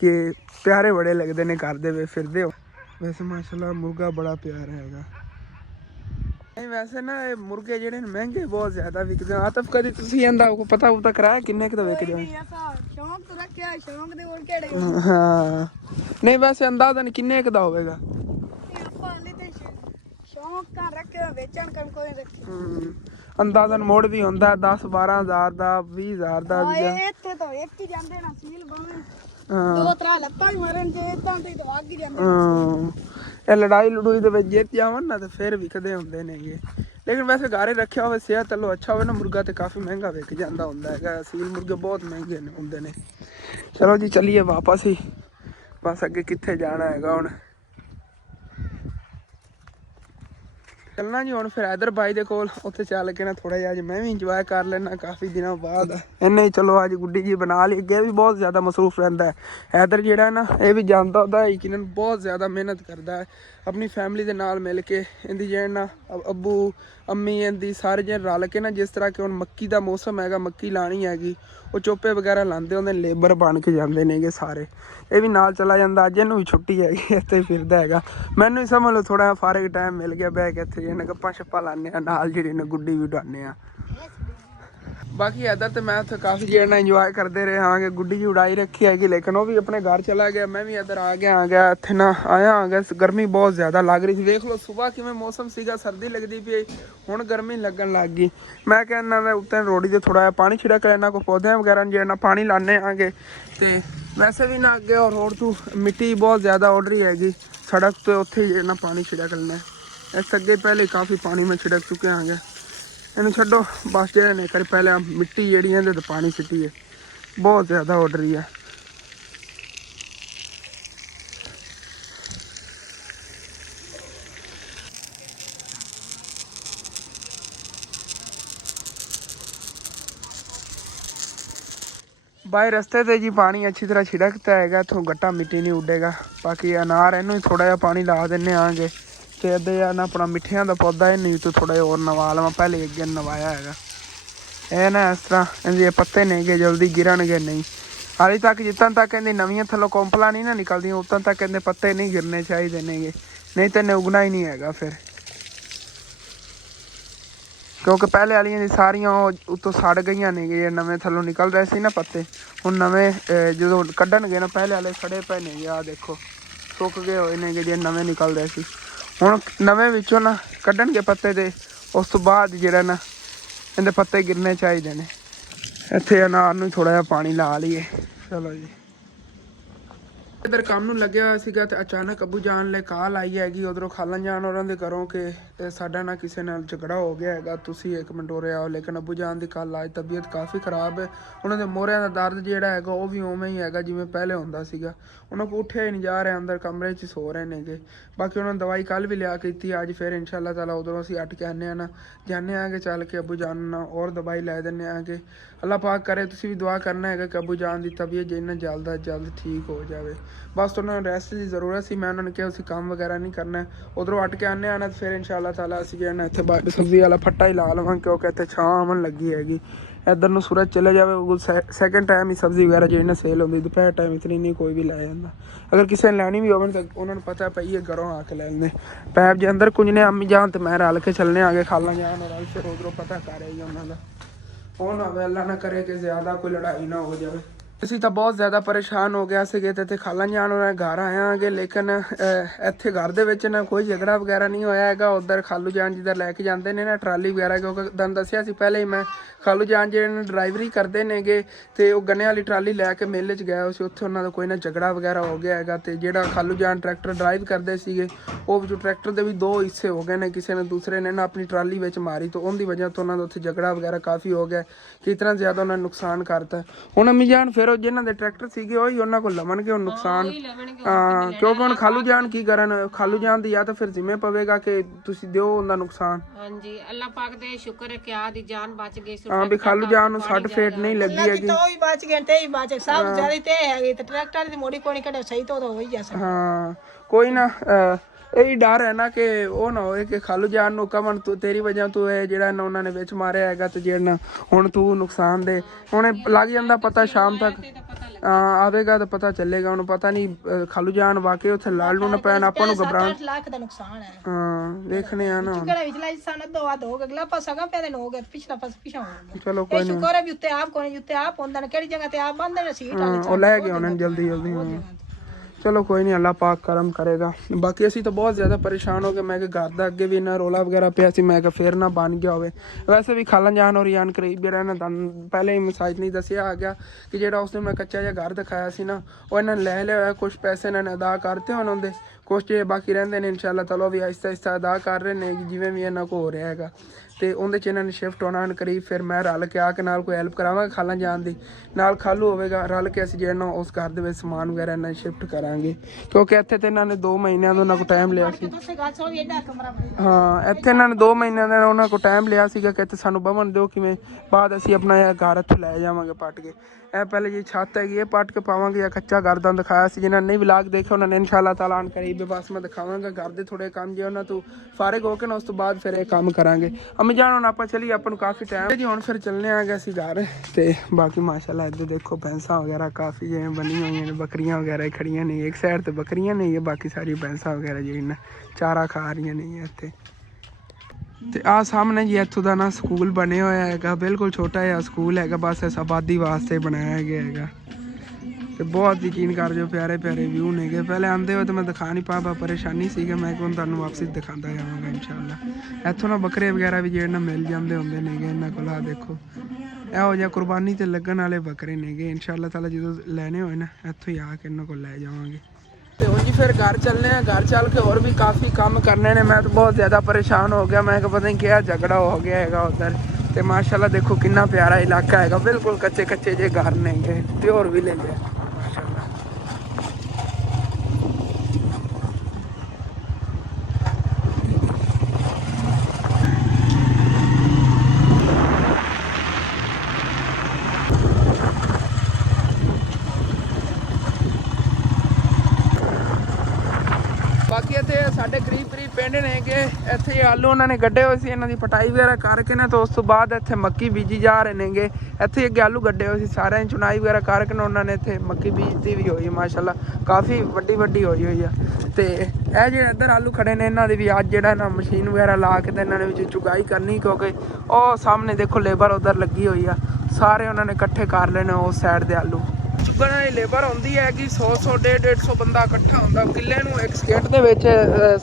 ਕਿ ਪਿਆਰੇ ਬੜੇ ਲੱਗਦੇ ਨੇ ਘਰ ਦੇ ਵਿੱਚ ਫਿਰਦੇ ਹੋ। ਵੈਸੇ ਮਾਸ਼ਾਅੱਲਾ ਮੁਰਗਾ ਬੜਾ ਪਿਆਰਾ ਹੈਗਾ। ਨਹੀਂ ਵੈਸੇ ਨਾ ਇਹ ਮੁਰਗੇ ਜਿਹੜੇ ਨੇ ਮਹਿੰਗੇ ਬਹੁਤ ਜ਼ਿਆਦਾ ਵਿਕਦੇ। ਆਤਫ ਕਦੀ ਤੁਸੀਂ ਇਹਦਾ ਪਤਾ ਉਤਾ ਕਰਾਇਆ ਕਿੰਨੇ ਕੁ ਦਾ ਵਿਕ ਜਾਵੇ? ਹਾਂ ਨਹੀਂ ਵੈਸੇ ਅੰਦਾਜ਼ਨ ਕਿੰਨੇ ਕੁ ਦਾ ਹੋਵੇਗਾ? ਅੰਦਾਜ਼ਨ ਮੋੜ ਵੀ ਹੁੰਦਾ 10-12 ਹਜ਼ਾਰ ਦਾ, 20 ਹਜ਼ਾਰ ਦਾ ਵੀ। ਇਹ ਲੜਾਈ ਲੜੂਈ ਦੇ ਵਿੱਚ ਜਿੱਤ ਜਾਵਣ ਨਾ ਤੇ ਫਿਰ ਵਿਕਦੇ ਹੁੰਦੇ ਨੇਗੇ। ਲੇਕਿਨ ਵੈਸੇ ਘਰੇ ਰੱਖਿਆ ਹੋਵੇ ਸਿਹਤ ਵੱਲੋਂ ਅੱਛਾ ਹੋਵੇ ਨਾ ਮੁਰਗਾ ਤੇ ਕਾਫੀ ਮਹਿੰਗਾ ਵਿਕ ਜਾਂਦਾ ਹੁੰਦਾ ਹੈਗਾ। ਅਸੀਲ ਮੁਰਗੇ ਬਹੁਤ ਮਹਿੰਗੇ ਹੁੰਦੇ ਨੇ। ਚਲੋ ਜੀ ਚੱਲੀਏ ਵਾਪਸ ਹੀ, ਬਸ ਅੱਗੇ ਕਿੱਥੇ ਜਾਣਾ ਹੈਗਾ ਹੁਣ। ਚੱਲਣਾ ਜੀ ਹੁਣ ਫਿਰ ਹੈਦਰ ਬਾਈ ਦੇ ਕੋਲ, ਉੱਥੇ ਚੱਲ ਕੇ ਨਾ ਥੋੜਾ ਜਿਹਾ ਅੱਜ ਮੈਂ ਵੀ ਇੰਜੋਏ ਕਰ ਲੈਣਾ ਕਾਫੀ ਦਿਨਾਂ ਬਾਅਦ। ਇਹਨੇ ਚਲੋ ਅੱਜ ਗੁੱਡੀ ਜੀ ਬਣਾ ਲਈ। ਅੱਗੇ ਵੀ ਬਹੁਤ ਜ਼ਿਆਦਾ ਮਸਰੂਫ ਰਹਿੰਦਾ ਹੈ ਹੈਦਰ ਜਿਹੜਾ ਨਾ, ਇਹ ਵੀ ਜਾਣਦਾ ਉਹਦਾ ਯਕੀਨਨ ਬਹੁਤ ਜ਼ਿਆਦਾ ਮਿਹਨਤ ਕਰਦਾ ਹੈ ਆਪਣੀ ਫੈਮਿਲੀ ਦੇ ਨਾਲ ਮਿਲ ਕੇ। ਇਹਦੀ ਜਿਹੜੇ ਨਾ ਅੱਬੂ ਅੰਮੀ ਇਹਦੀ ਸਾਰੇ ਜਣੇ ਰਲ ਕੇ ਨਾ, ਜਿਸ ਤਰ੍ਹਾਂ ਕਿ ਹੁਣ ਮੱਕੀ ਦਾ ਮੌਸਮ ਹੈਗਾ, ਮੱਕੀ ਲਾਣੀ ਹੈਗੀ, ਉਹ ਚੋਪੇ ਵਗੈਰਾ ਲਾਉਂਦੇ ਹੁੰਦੇ, ਲੇਬਰ ਬਣ ਕੇ ਜਾਂਦੇ ਨੇਗੇ ਸਾਰੇ। ਇਹ ਵੀ ਨਾਲ ਚਲਾ ਜਾਂਦਾ। ਅੱਜ ਇਹਨੂੰ ਵੀ ਛੁੱਟੀ ਹੈਗੀ, ਇੱਥੇ ਫਿਰਦਾ ਹੈਗਾ। ਮੈਨੂੰ ਹੀ ਸਮਝ ਲਓ ਥੋੜ੍ਹਾ ਜਿਹਾ ਫਾਰਗ ਟਾਈਮ ਮਿਲ ਗਿਆ, ਬਹਿ ਕੇ ਇੱਥੇ ਜਿਹਨੇ ਗੱਪਾਂ ਛੱਪਾਂ ਲਾਉਂਦੇ ਹਾਂ, ਨਾਲ ਜਿਹੜੀ ਨੇ ਗੁੱਡੀ ਵੀ ਉਡਾਉਂਦੇ ਹਾਂ। ਬਾਕੀ ਇੱਧਰ ਤੇ ਮੈਂ ਉੱਥੇ ਕਾਫੀ ਜਿਹੜਾ ਨਾ ਇੰਜੋਏ ਕਰਦੇ ਰਹੇ ਹਾਂ ਕਿ ਗੁੱਡੀ ਜੀ ਉਡਾਈ ਰੱਖੀ ਹੈਗੀ, ਲੇਕਿਨ ਉਹ ਵੀ ਆਪਣੇ ਘਰ ਚਲਾ ਗਿਆ। ਮੈਂ ਵੀ ਇੱਧਰ ਆ ਗਿਆ ਇੱਥੇ ਨਾ ਆਇਆ ਗਰਮੀ ਬਹੁਤ ਜ਼ਿਆਦਾ ਲੱਗ ਰਹੀ ਸੀ। ਦੇਖ ਲਓ ਸੁਬਾਹ ਕਿਵੇਂ ਮੌਸਮ ਸੀਗਾ, ਸਰਦੀ ਲੱਗਦੀ ਪਈ, ਹੁਣ ਗਰਮੀ ਲੱਗਣ ਲੱਗ ਗਈ। ਮੈਂ ਕਹਿੰਦਾ ਮੈਂ ਉੱਤੇ ਰੋੜੀ 'ਤੇ ਥੋੜ੍ਹਾ ਜਿਹਾ ਪਾਣੀ ਛਿੜਕ ਲੈਣਾ, ਕੋਈ ਪੌਦਿਆਂ ਵਗੈਰਾ ਜਿਹੜਾ ਨਾ ਪਾਣੀ ਲਾਉਂਦੇ ਆਂਗੇ। ਤੇ ਵੈਸੇ ਵੀ ਨਾ ਅੱਗੇ ਰੋਡ ਤੋਂ ਮਿੱਟੀ ਬਹੁਤ ਜ਼ਿਆਦਾ ਉੱਡ ਰਹੀ ਹੈਗੀ ਸੜਕ 'ਤੇ, ਉੱਥੇ ਜਿਹੜਾ ਨਾ ਪਾਣੀ ਛਿੜਕ ਲੈਣਾ। ਇਸ ਅੱਗੇ ਪਹਿਲੇ ਕਾਫੀ ਪਾਣੀ ਮੈਂ ਛਿੜਕ ਚੁੱਕਿਆ ਹਾਂਗਾ। ਇਹਨੂੰ ਛੱਡੋ ਬਸ, ਜਿਹੜੇ ਨੇ ਕਰ ਪਹਿਲੇ ਮਿੱਟੀ ਜਿਹੜੀ ਇਹਦੇ ਤੇ ਪਾਣੀ ਸਿੱਟੀ ਹੈ, ਬਹੁਤ ਜ਼ਿਆਦਾ ਉੱਡ ਰਹੀ ਹੈ। ਬਾਈ ਰਸਤੇ ਤੇ ਜੀ ਪਾਣੀ ਅੱਛੀ ਤਰ੍ਹਾਂ ਛਿੜਕਤਾ ਹੈਗਾ, ਇੱਥੋਂ ਗੱਟਾ ਮਿੱਟੀ ਨਹੀਂ ਉੱਡੇਗਾ। ਬਾਕੀ ਅਨਾਰ ਇਹਨੂੰ ਹੀ ਥੋੜ੍ਹਾ ਜਿਹਾ ਪਾਣੀ ਲਾ ਦਿੰਦੇ ਆਂਗੇ। ਤੇ ਅੱਧੇ ਆ ਨਾ ਆਪਣਾ ਮਿੱਠਿਆਂ ਦਾ ਪੌਦਾ ਇਹਨੂੰ ਵੀ ਥੋੜ੍ਹਾ ਜਿਹਾ ਹੋਰ ਨਵਾ ਲਵਾਂ, ਪਹਿਲੇ ਅੱਗੇ ਨਵਾਇਆ ਹੈਗਾ। ਇਹ ਨਾ ਇਸ ਤਰ੍ਹਾਂ ਇਹਦੇ ਪੱਤੇ ਨੇਗੇ ਜਲਦੀ ਗਿਰਨਗੇ ਨਹੀਂ। ਹਾਲੇ ਤੱਕ ਜਿੱਦਾਂ ਤੱਕ ਇਹਦੀ ਨਵੀਆਂ ਥੱਲੋਂ ਕੋਂਪਲਾਂ ਨਹੀਂ ਨਾ ਨਿਕਲਦੀਆਂ, ਉਦੋਂ ਤੱਕ ਇਹਦੇ ਪੱਤੇ ਨਹੀਂ ਗਿਰਨੇ ਚਾਹੀਦੇ ਨੇਗੇ, ਨਹੀਂ ਤਾਂ ਇਹਨੇ ਉਗਣਾ ਹੀ ਨਹੀਂ ਹੈਗਾ ਫਿਰ। ਕਿਉਂਕਿ ਪਹਿਲੇ ਵਾਲੀਆਂ ਦੀ ਸਾਰੀਆਂ ਉਹ ਉੱਤੋਂ ਸੜ ਗਈਆਂ ਨੇਗੇ, ਨਵੇਂ ਥੱਲੋਂ ਨਿਕਲ ਰਹੇ ਸੀ ਨਾ ਪੱਤੇ। ਹੁਣ ਨਵੇਂ ਜਦੋਂ ਕੱਢਣਗੇ ਨਾ, ਪਹਿਲੇ ਵਾਲੇ ਸੜੇ ਪਏ ਨੇਗੇ, ਆਹ ਦੇਖੋ ਸੁੱਕ ਗਏ ਹੋਏ ਨੇਗੇ ਜੇ ਨਵੇਂ ਨਿਕਲ ਰਹੇ ਸੀ। ਹੁਣ ਨਵੇਂ ਵਿੱਚੋਂ ਨਾ ਕੱਢਣਗੇ ਪੱਤੇ, ਤੇ ਉਸ ਤੋਂ ਬਾਅਦ ਜਿਹੜਾ ਨਾ ਇਹਦੇ ਪੱਤੇ ਗਿਰਨੇ ਚਾਹੀਦੇ ਨੇ। ਇੱਥੇ ਅਨਾਰ ਨੂੰ ਥੋੜ੍ਹਾ ਜਿਹਾ ਪਾਣੀ ਲਾ ਲਈਏ। ਚਲੋ ਜੀ ਇੱਧਰ ਕੰਮ ਨੂੰ ਲੱਗਿਆ ਹੋਇਆ ਸੀਗਾ ਤੇ ਅਚਾਨਕ ਅੱਬੂ ਜਾਨ ਲਈ ਕਾਲ ਆਈ ਹੈਗੀ ਉਧਰੋਂ ਖਾਲਨ ਜਾਨ ਉਹਨਾਂ ਦੇ ਘਰੋਂ ਕਿ ਸਾਡਾ ਨਾ ਕਿਸੇ ਨਾਲ ਝਗੜਾ ਹੋ ਗਿਆ ਹੈਗਾ, ਤੁਸੀਂ 1 ਮਿੰਟ ਉਰੇ ਆਓ। ਲੇਕਿਨ ਅੱਬੂ ਜਾਨ ਦੀ ਕੱਲ ਅੱਜ ਤਬੀਅਤ ਕਾਫੀ ਖਰਾਬ ਹੈ, ਉਹਨਾਂ ਦੇ ਮੋਹਰਿਆਂ ਦਾ ਦਰਦ ਜਿਹੜਾ ਹੈਗਾ ਉਹ ਵੀ ਉਵੇਂ ਹੀ ਹੈਗਾ ਜਿਵੇਂ ਪਹਿਲੇ ਹੁੰਦਾ ਸੀਗਾ, ਉਹਨਾਂ ਕੋਲ ਉੱਠਿਆ ਹੀ ਨਹੀਂ ਜਾ ਰਿਹਾ, ਅੰਦਰ ਕਮਰੇ 'ਚ ਸੋ ਰਹੇ ਨੇਗੇ। ਬਾਕੀ ਉਹਨਾਂ ਨੇ ਦਵਾਈ ਕੱਲ ਵੀ ਲਿਆ ਕੀਤੀ, ਅੱਜ ਫਿਰ ਇਨਸ਼ਾਅੱਲਾ ਤਾਲਾ ਉਧਰੋਂ ਅਸੀਂ ਅੱਟ ਕੇ ਆਨੇ ਆ ਨਾ ਜਾਂਦੇ ਆਂਗੇ ਚੱਲ ਕੇ ਅੱਬੂ ਜਾਨ ਨਾਲ ਔਰ ਦਵਾਈ ਲੈ ਦਿੰਦੇ ਆਂਗੇ। ਅੱਲਾਹ ਪਾਕ ਕਰੇ ਤੁਸੀਂ ਵੀ ਦੁਆ ਕਰਨਾ ਹੈਗਾ ਕਿ ਅੱਬੂ ਜਾਨ ਦੀ ਤਬੀਅਤ ਜਿੰਨਾ ਜਲਦ ਠੀਕ ਹੋ ਜਾਵੇ। ਬਸ ਉਹਨਾਂ ਨੂੰ ਰੈਸਟ ਦੀ ਜ਼ਰੂਰਤ ਸੀ, ਮੈਂ ਉਹਨਾਂ ਨੂੰ ਕਿਹਾ ਅਸੀਂ ਕੰਮ ਵਗੈਰਾ ਨਹੀਂ ਕਰਨਾ, ਉਧਰੋਂ ਅੱਟ ਕੇ ਆਨੇ ਆਣਾ ਫਿਰ ਇਨਸ਼ਾਅੱਲਾ ਤਾਲਾ ਅਸੀਂ ਜਿਹੜਾ ਇੱਥੇ ਸਬਜ਼ੀ ਵਾਲਾ ਫੱਟਾ ਹੀ ਲਾ ਲਵਾਂਗੇ ਕਿਉਂਕਿ ਇੱਥੇ ਛਾਂ ਆਵਣ ਲੱਗੀ ਹੈਗੀ। ਇੱਧਰ ਨੂੰ ਸੂਰਜ ਚਲੇ ਜਾਵੇ ਸੈਕਿੰਡ ਟਾਈਮ ਹੀ ਸਬਜ਼ੀ ਵਗੈਰਾ ਜਿਹੜੀ ਨਾ ਸੇਲ ਹੁੰਦੀ, ਦੁਪਹਿਰ ਟਾਈਮ ਇਤਨੀ ਨਹੀਂ ਕੋਈ ਵੀ ਲੈ ਜਾਂਦਾ। ਅਗਰ ਕਿਸੇ ਨੇ ਲੈਣੀ ਵੀ ਹੋਵੇ ਤਾਂ ਉਹਨਾਂ ਨੂੰ ਪਤਾ ਪਈ ਹੈ ਘਰੋਂ ਆ ਕੇ ਲੈ ਲੈਂਦੇ। ਪੈਪ ਜੇ ਅੰਦਰ ਕੁਝ ਨੇ ਅੰਮੀ ਜਾਨ ਤੇ ਮੈਂ ਰਲ ਕੇ ਚੱਲਣੇ ਆ ਗਏ ਖਾਲਾਂ ਜਾਨ ਔਰ ਫਿਰ ਉਧਰੋਂ ਪਤਾ ਕਰ ਆਈ ਉਹਨਾਂ ਦਾ। ਉਹ ਨਾ ਹੋਵੇ ਅੱਲਾ ਨਾ ਕਰੇ ਕਿ ਜ਼ਿਆਦਾ ਕੋਈ ਲੜਾਈ ਨਾ ਹੋ ਜਾਵੇ। ਅਸੀਂ ਤਾਂ ਬਹੁਤ ਜ਼ਿਆਦਾ ਪਰੇਸ਼ਾਨ ਹੋ ਗਿਆ ਸੀਗੇ ਤੇ ਇੱਥੇ ਖਾਲਾਂ ਜਾਨ ਉਹਨਾਂ ਦੇ ਘਰ ਆਏ ਆਂਗੇ, ਲੇਕਿਨ ਇੱਥੇ ਘਰ ਦੇ ਵਿੱਚ ਨਾ ਕੋਈ ਝਗੜਾ ਵਗੈਰਾ ਨਹੀਂ ਹੋਇਆ ਹੈਗਾ। ਉੱਧਰ ਖਾਲੂ ਜਾਨ ਜਿੱਧਰ ਲੈ ਕੇ ਜਾਂਦੇ ਨੇ ਨਾ ਟਰਾਲੀ ਵਗੈਰਾ, ਕਿਉਂਕਿ ਤੁਹਾਨੂੰ ਦੱਸਿਆ ਸੀ ਪਹਿਲੇ ਹੀ ਮੈਂ ਖਾਲੂ ਜਾਨ ਜਿਹੜੇ ਨੇ ਡਰਾਈਵਰੀ ਕਰਦੇ ਨੇਗੇ ਤੇ ਉਹ ਗੰਨੇ ਵਾਲੀ ਟਰਾਲੀ ਲੈ ਕੇ ਮੇਲੇ 'ਚ ਗਏ ਸੀ, ਉੱਥੇ ਉਹਨਾਂ ਦਾ ਕੋਈ ਨਾ ਝਗੜਾ ਵਗੈਰਾ ਹੋ ਗਿਆ ਹੈਗਾ। ਤੇ ਜਿਹੜਾ ਖਾਲੂ ਜਾਨ ਟਰੈਕਟਰ ਡਰਾਈਵ ਕਰਦੇ ਸੀਗੇ ਉਹ ਵਿੱਚੋਂ ਟਰੈਕਟਰ ਦੇ ਵੀ 2 ਹਿੱਸੇ ਹੋ ਗਏ ਨੇ, ਕਿਸੇ ਨੇ ਦੂਸਰੇ ਨੇ ਨਾ ਆਪਣੀ ਟਰਾਲੀ ਵਿੱਚ ਮਾਰੀ ਤਾਂ ਉਹਦੀ ਵਜ੍ਹਾ ਤੋਂ ਉਹਨਾਂ ਦਾ ਉੱਥੇ ਝਗੜਾ ਵਗੈਰਾ ਕਾਫੀ ਹੋ ਗਿਆ, ਕਿ ਇਤਨਾ ਜ਼ਿਆਦਾ ਉਹਨਾਂ ਨੇ ਨੁਕਸਾਨ ਕਰਤਾ। ਹੁਣ ਅੰਮੀ ਜਾਨ ਫਿਰ ਉਹ ਜਿਨ੍ਹਾਂ ਦੇ ਟਰੈਕਟਰ ਸੀਗੇ ਉਹੀ ਉਹਨਾਂ ਕੋਲ ਲਵਣਗੇ ਹੁਣ ਨੁਕਸਾਨ, ਕਿਉਂਕਿ ਹੁਣ ਖਾਲੂ ਜਾਨ ਕੀ ਕਰਨ, ਖਾਲੂ ਜਾਨ ਦੀ ਜਾਂ ਤਾਂ ਫਿਰ ਜ਼ਿੰਮੇ ਪਵੇਗਾ ਕਿ ਤੁਸੀਂ ਦਿਓ ਉਹਦਾ ਨੁਕਸਾਨ। ਹਾਂਜੀ ਅੱਲਾਹ ਪਾਕ ਦੇ ਸ਼ੁਕਰ ਹੈ ਕਿ ਆਦੀ ਜਾਨ ਬਚ ਗਈ। ਹਾਂ ਵੀ ਖਾਲੂ ਜਾਨ ਨੂੰ ਸੱਟ ਫੇਟ ਨਹੀਂ ਲੱਗੀ ਹੈਗੀ, तो ही बच गए ते ही बच सब ज्यादा ते है तो ट्रैक्टर दी मोड़ी कोनी कटे सही तो हो ही जैसा। ਹਾਂ ਕੋਈ ਨਾ ਇਹੀ ਡਰ ਹੈ ਨਾ ਕਿ ਉਹ ਨਾ ਹੋਏ ਕਿ ਖਾਲੂ ਜਾਨ ਨੂੰ ਕਮਨ ਤੂੰ ਤੇਰੀ ਵਜ੍ਹਾ ਤੋਂ ਇਹ ਜਿਹੜਾ ਨਾ ਉਹਨਾਂ ਨੇ ਵਿੱਚ ਮਾਰਿਆ ਹੈਗਾ ਤੇ ਜਿਹੜਾ ਹੁਣ ਤੂੰ ਨੁਕਸਾਨ ਦੇ। ਹੁਣ ਲੱਗ ਜਾਂਦਾ ਪਤਾ ਸ਼ਾਮ ਤੱਕ ਆਵੇਗਾ ਤਾਂ ਪਤਾ ਚੱਲੇਗਾ। ਉਹਨੂੰ ਪਤਾ ਨਹੀਂ ਖਾਲੂ ਜਾਨ ਵਾਕਈ ਉੱਥੇ ਲਾਲ ਨੂੰ ਨਾ ਪੈਣ, ਆਪਾਂ ਨੂੰ ਘਬਰਾਉਣ। 8 ਲੱਖ ਦਾ ਨੁਕਸਾਨ ਹੈ। ਹਾਂ ਦੇਖਣੇ ਆ ਨਾ ਕਿਹੜਾ ਵਿਚਲਾ ਸਾਨ ਦੋ ਆ ਦੋ ਅਗਲਾ ਪਾਸਾ ਗਾ ਪੈਦੇ ਹੋ ਗਿਆ ਪਿਛਲਾ ਪਾਸਾ ਪਿਛਾ ਹੋ ਗਿਆ। ਚਲੋ ਕੋਈ ਨਹੀਂ ਸ਼ੁਕਰ ਹੈ ਵੀ ਉੱਤੇ ਆਪ ਕੋਈ ਉੱਤੇ ਆਪ ਹੁੰਦਾ ਨਾ ਕਿਹੜੀ ਜਗ੍ਹਾ ਤੇ ਆਪ ਬੰਦੇ ਨੇ ਸੀਟ ਵਾਲੇ ਉਹ ਲੈ ਗਏ ਉਹਨਾਂ ਨੇ ਜਲਦੀ। ਚਲੋ ਕੋਈ ਨਹੀਂ ਅੱਲਾਹ ਪਾਕ ਕਰਮ ਕਰੇਗਾ। ਬਾਕੀ ਅਸੀਂ ਤਾਂ ਬਹੁਤ ਜ਼ਿਆਦਾ ਪਰੇਸ਼ਾਨ ਹੋ ਗਏ। ਮੈਂ ਕਿ ਘਰ ਦਾ ਅੱਗੇ ਵੀ ਇੰਨਾ ਰੌਲਾ ਵਗੈਰਾ ਪਿਆ ਸੀ, ਮੈਂ ਕਿ ਫਿਰ ਨਾ ਬਣ ਗਿਆ ਹੋਵੇ। ਵੈਸੇ ਵੀ ਖਾਲਨ ਜਾਨ ਔਰ ਯਾਨ ਕਰੀਬ ਜਿਹੜਾ ਨਾ ਤੁਹਾਨੂੰ ਪਹਿਲੇ ਹੀ ਮਸਾਜ ਨਹੀਂ ਦੱਸਿਆ ਆ ਗਿਆ ਕਿ ਜਿਹੜਾ ਉਸ ਦਿਨ ਮੈਂ ਕੱਚਾ ਜਿਹਾ ਘਰ ਦਿਖਾਇਆ ਸੀ ਨਾ ਉਹ ਇਹਨਾਂ ਨੇ ਲੈ ਲਿਆ ਹੋਇਆ। ਕੁਛ ਪੈਸੇ ਇਹਨਾਂ ਨੇ ਅਦਾ ਕਰਤੇ ਉਹਨਾਂ ਦੇ, ਕੁਛ ਜੇ ਬਾਕੀ ਰਹਿੰਦੇ ਨੇ ਇਨਸ਼ਾਅੱਲਾ ਤਾਲਾ ਵੀ ਆਹਿਸਤਾ ਅਦਾ ਕਰ ਰਹੇ ਨੇ ਜਿਵੇਂ ਵੀ ਇਹਨਾਂ ਕੋ ਹੋ ਰਿਹਾ ਹੈਗਾ। ਤੇ ਉਹਦੇ 'ਚ ਇਹਨਾਂ ਨੇ ਸ਼ਿਫਟ ਹੋਣਾ ਹਨ ਕਰੀਬ। ਫਿਰ ਮੈਂ ਰਲ ਕੇ ਆ ਕੇ ਨਾਲ ਕੋਈ ਹੈਲਪ ਕਰਾਵਾਂਗਾ ਖਾਲਾਂ ਜਾਨ ਦੀ, ਨਾਲ ਖਾਲੂ ਹੋਵੇਗਾ, ਰਲ ਕੇ ਅਸੀਂ ਜਿਹੜਾ ਨਾ ਉਸ ਘਰ ਦੇ ਵਿੱਚ ਸਮਾਨ ਵਗੈਰਾ ਇਹਨਾਂ ਨੇ ਸ਼ਿਫਟ ਕਰਾਂਗੇ। ਕਿਉਂਕਿ ਇੱਥੇ ਤੇ ਇਹਨਾਂ ਨੇ 2 ਮਹੀਨਿਆਂ ਦਾ ਉਹਨਾਂ ਕੋਲ ਟਾਈਮ ਲਿਆ ਸੀ। ਹਾਂ ਇੱਥੇ ਇਹਨਾਂ ਨੇ 2 ਮਹੀਨਿਆਂ ਦਾ ਉਹਨਾਂ ਕੋਲ ਟਾਈਮ ਲਿਆ ਸੀਗਾ ਕਿ ਇੱਥੇ ਸਾਨੂੰ ਬਵਣ ਦਿਓ, ਕਿਵੇਂ ਬਾਅਦ ਅਸੀਂ ਆਪਣਾ ਇਹ ਘਰ ਇੱਥੇ ਲੈ ਜਾਵਾਂਗੇ ਪੱਟ ਕੇ। ਇਹ ਪਹਿਲੇ ਜੀ ਛੱਤ ਹੈਗੀ ਇਹ ਪੱਟ ਕੇ ਪਾਵਾਂਗੇ ਜਾਂ ਕੱਚਾ ਘਰ ਦਾ ਦਿਖਾਇਆ ਸੀ। ਜਿਹਨਾਂ ਨੇ ਨਹੀਂ ਵਲੌਗ ਦੇਖਿਆ ਉਹਨਾਂ ਨੇ ਇਨਸ਼ਾਅੱਲਾ ਤਾਲਾ ਆਨ ਕਰੀਬ ਬਸ ਮੈਂ ਦਿਖਾਵਾਂਗਾ ਘਰ ਦੇ ਥੋੜੇ ਕੰਮ ਜੇ ਉਹਨਾਂ ਤੋਂ ਫਾਰਿਗ ਹੋ ਕੇ ਨਾ ਉਸ ਤੋਂ ਬਾਅਦ ਫਿਰ ਇਹ ਕੰਮ ਕਰਾਂਗੇ। ਅੰਮੀ ਜਾਨ ਹੁਣ ਆਪਾਂ ਚਲੀਏ, ਆਪਾਂ ਨੂੰ ਕਾਫੀ ਟਾਈਮ ਜੀ ਹੁਣ ਫਿਰ ਚੱਲਣੇ ਆ ਗਏ ਅਸੀਂ ਘਰ। ਤੇ ਬਾਕੀ ਮਾਸ਼ਾਅੱਲਾ ਇੱਧਰ ਦੇਖੋ ਭੈਂਸਾਂ ਵਗੈਰਾ ਕਾਫੀ ਜਿਵੇਂ ਬਣੀਆਂ ਹੋਈਆਂ ਨੇ, ਬੱਕਰੀਆਂ ਵਗੈਰਾ ਖੜੀਆਂ ਨੇ। ਇੱਕ ਸਾਈਡ ਤੇ ਬੱਕਰੀਆਂ ਨੇ, ਬਾਕੀ ਸਾਰੀ ਭੈਂਸਾਂ ਵਗੈਰਾ ਜਿਹੜੀਆਂ ਚਾਰਾ ਖਾ ਰਹੀਆਂ ਨੇ ਇੱਥੇ। ਤੇ ਆਹ ਸਾਹਮਣੇ ਜੀ ਇੱਥੋਂ ਦਾ ਨਾ ਸਕੂਲ ਬਣਿਆ ਹੋਇਆ ਹੈਗਾ, ਬਿਲਕੁਲ ਛੋਟਾ ਜਿਹਾ ਸਕੂਲ ਹੈਗਾ, ਬਸ ਇਸ ਆਬਾਦੀ ਵਾਸਤੇ ਬਣਾਇਆ ਗਿਆ ਹੈਗਾ। ਤੇ ਬਹੁਤ ਯਕੀਨ ਕਰ ਜੋ ਪਿਆਰੇ ਵਿਊ ਨੇਗੇ। ਪਹਿਲੇ ਆਂਦੇ ਹੋਏ ਤਾਂ ਮੈਂ ਦਿਖਾ ਨਹੀਂ ਪਾ ਪਰੇਸ਼ਾਨੀ ਸੀਗਾ, ਮੈਂ ਕਿਹਾ ਤੁਹਾਨੂੰ ਵਾਪਸੀ ਦਿਖਾਉਂਦਾ ਜਾਵਾਂਗਾ ਇਨਸ਼ਾਅੱਲਾ। ਇੱਥੋਂ ਨਾ ਬੱਕਰੇ ਵਗੈਰਾ ਵੀ ਜਿਹੜੇ ਨਾ ਮਿਲ ਜਾਂਦੇ ਹੁੰਦੇ ਨੇਗੇ ਇਹਨਾਂ ਕੋਲ। ਆਹ ਦੇਖੋ ਇਹੋ ਜਿਹਾ ਕੁਰਬਾਨੀ ਤੇ ਲੱਗਣ ਵਾਲੇ ਬੱਕਰੇ ਨੇਗੇ। ਇਨਸ਼ਾਅੱਲਾ ਤਾਲਾ ਜਦੋਂ ਲੈਣੇ ਹੋਏ ਨਾ ਇੱਥੋਂ ਹੀ ਆ ਕੇ ਇਹਨਾਂ ਕੋਲ ਲੈ ਜਾਵਾਂਗੇ। ਤੇ ਹੁਣ ਜੀ ਫਿਰ ਘਰ ਚੱਲਨੇ ਆ। ਘਰ ਚੱਲ ਕੇ ਹੋਰ ਵੀ ਕਾਫੀ ਕੰਮ ਕਰਨੇ ਨੇ। ਮੈਂ ਤਾਂ ਬਹੁਤ ਜ਼ਿਆਦਾ ਪਰੇਸ਼ਾਨ ਹੋ ਗਿਆ, ਮੈਂ ਕਿਹਾ ਪਤਾ ਨਹੀਂ ਕਿਹੜਾ ਝਗੜਾ ਹੋ ਗਿਆ ਹੈਗਾ ਉੱਧਰ। ਤੇ ਮਾਸ਼ਾਅੱਲਾ ਦੇਖੋ ਕਿੰਨਾ ਪਿਆਰਾ ਇਲਾਕਾ ਹੈਗਾ, ਬਿਲਕੁਲ ਕੱਚੇ ਜੇ ਘਰ ਨੇਗੇ ਤੇ ਹੋਰ ਵੀ ਲੈ ਲਿਆ ਮਾਸ਼ਾਅੱਲਾ। ਬਾਕੀ ਇੱਥੇ ਸਾਡੇ ਕਰੀਬ ਪਿੰਡ ਨੇਗੇ। ਇੱਥੇ ਆਲੂ ਉਹਨਾਂ ਨੇ ਗੱਡੇ ਹੋਏ ਸੀ, ਇਹਨਾਂ ਦੀ ਪਟਾਈ ਵਗੈਰਾ ਕਰਕੇ ਨਾ, ਤੇ ਉਸ ਤੋਂ ਬਾਅਦ ਇੱਥੇ ਮੱਕੀ ਬੀਜੀ ਜਾ ਰਹੇ ਨੇਗੇ। ਇੱਥੇ ਅੱਗੇ ਆਲੂ ਗੱਡੇ ਹੋਏ ਸੀ, ਸਾਰਿਆਂ ਦੀ ਚੁਣਾਈ ਵਗੈਰਾ ਕਰਕੇ ਨਾ ਉਹਨਾਂ ਨੇ ਇੱਥੇ ਮੱਕੀ ਬੀਜਤੀ ਵੀ ਹੋਈ ਮਾਸ਼ਾਅੱਲਾ, ਕਾਫੀ ਵੱਡੀ ਹੋਈ ਆ। ਤੇ ਇਹ ਜਿਹੜੇ ਇੱਧਰ ਆਲੂ ਖੜੇ ਨੇ ਇਹਨਾਂ ਦੀ ਵੀ ਅੱਜ ਜਿਹੜਾ ਨਾ ਮਸ਼ੀਨ ਵਗੈਰਾ ਲਾ ਕੇ ਤੇ ਇਹਨਾਂ ਨੇ ਵਿੱਚ ਚੁਗਾਈ ਕਰਨੀ, ਕਿਉਂਕਿ ਉਹ ਸਾਹਮਣੇ ਦੇਖੋ ਲੇਬਰ ਉੱਧਰ ਲੱਗੀ ਹੋਈ ਆ, ਸਾਰੇ ਉਹਨਾਂ ਨੇ ਇਕੱਠੇ ਕਰ ਲੈਣੇ ਉਸ ਸਾਈਡ ਦੇ ਆਲੂ। ਚੁੱਗਣ ਵਾਲੀ ਲੇਬਰ ਹੁੰਦੀ ਹੈ ਕਿ 100 150 ਬੰਦਾ ਇਕੱਠਾ ਹੁੰਦਾ ਕਿੱਲੇ ਨੂੰ ਇੱਕ ਸਕਿੰਟ ਦੇ ਵਿੱਚ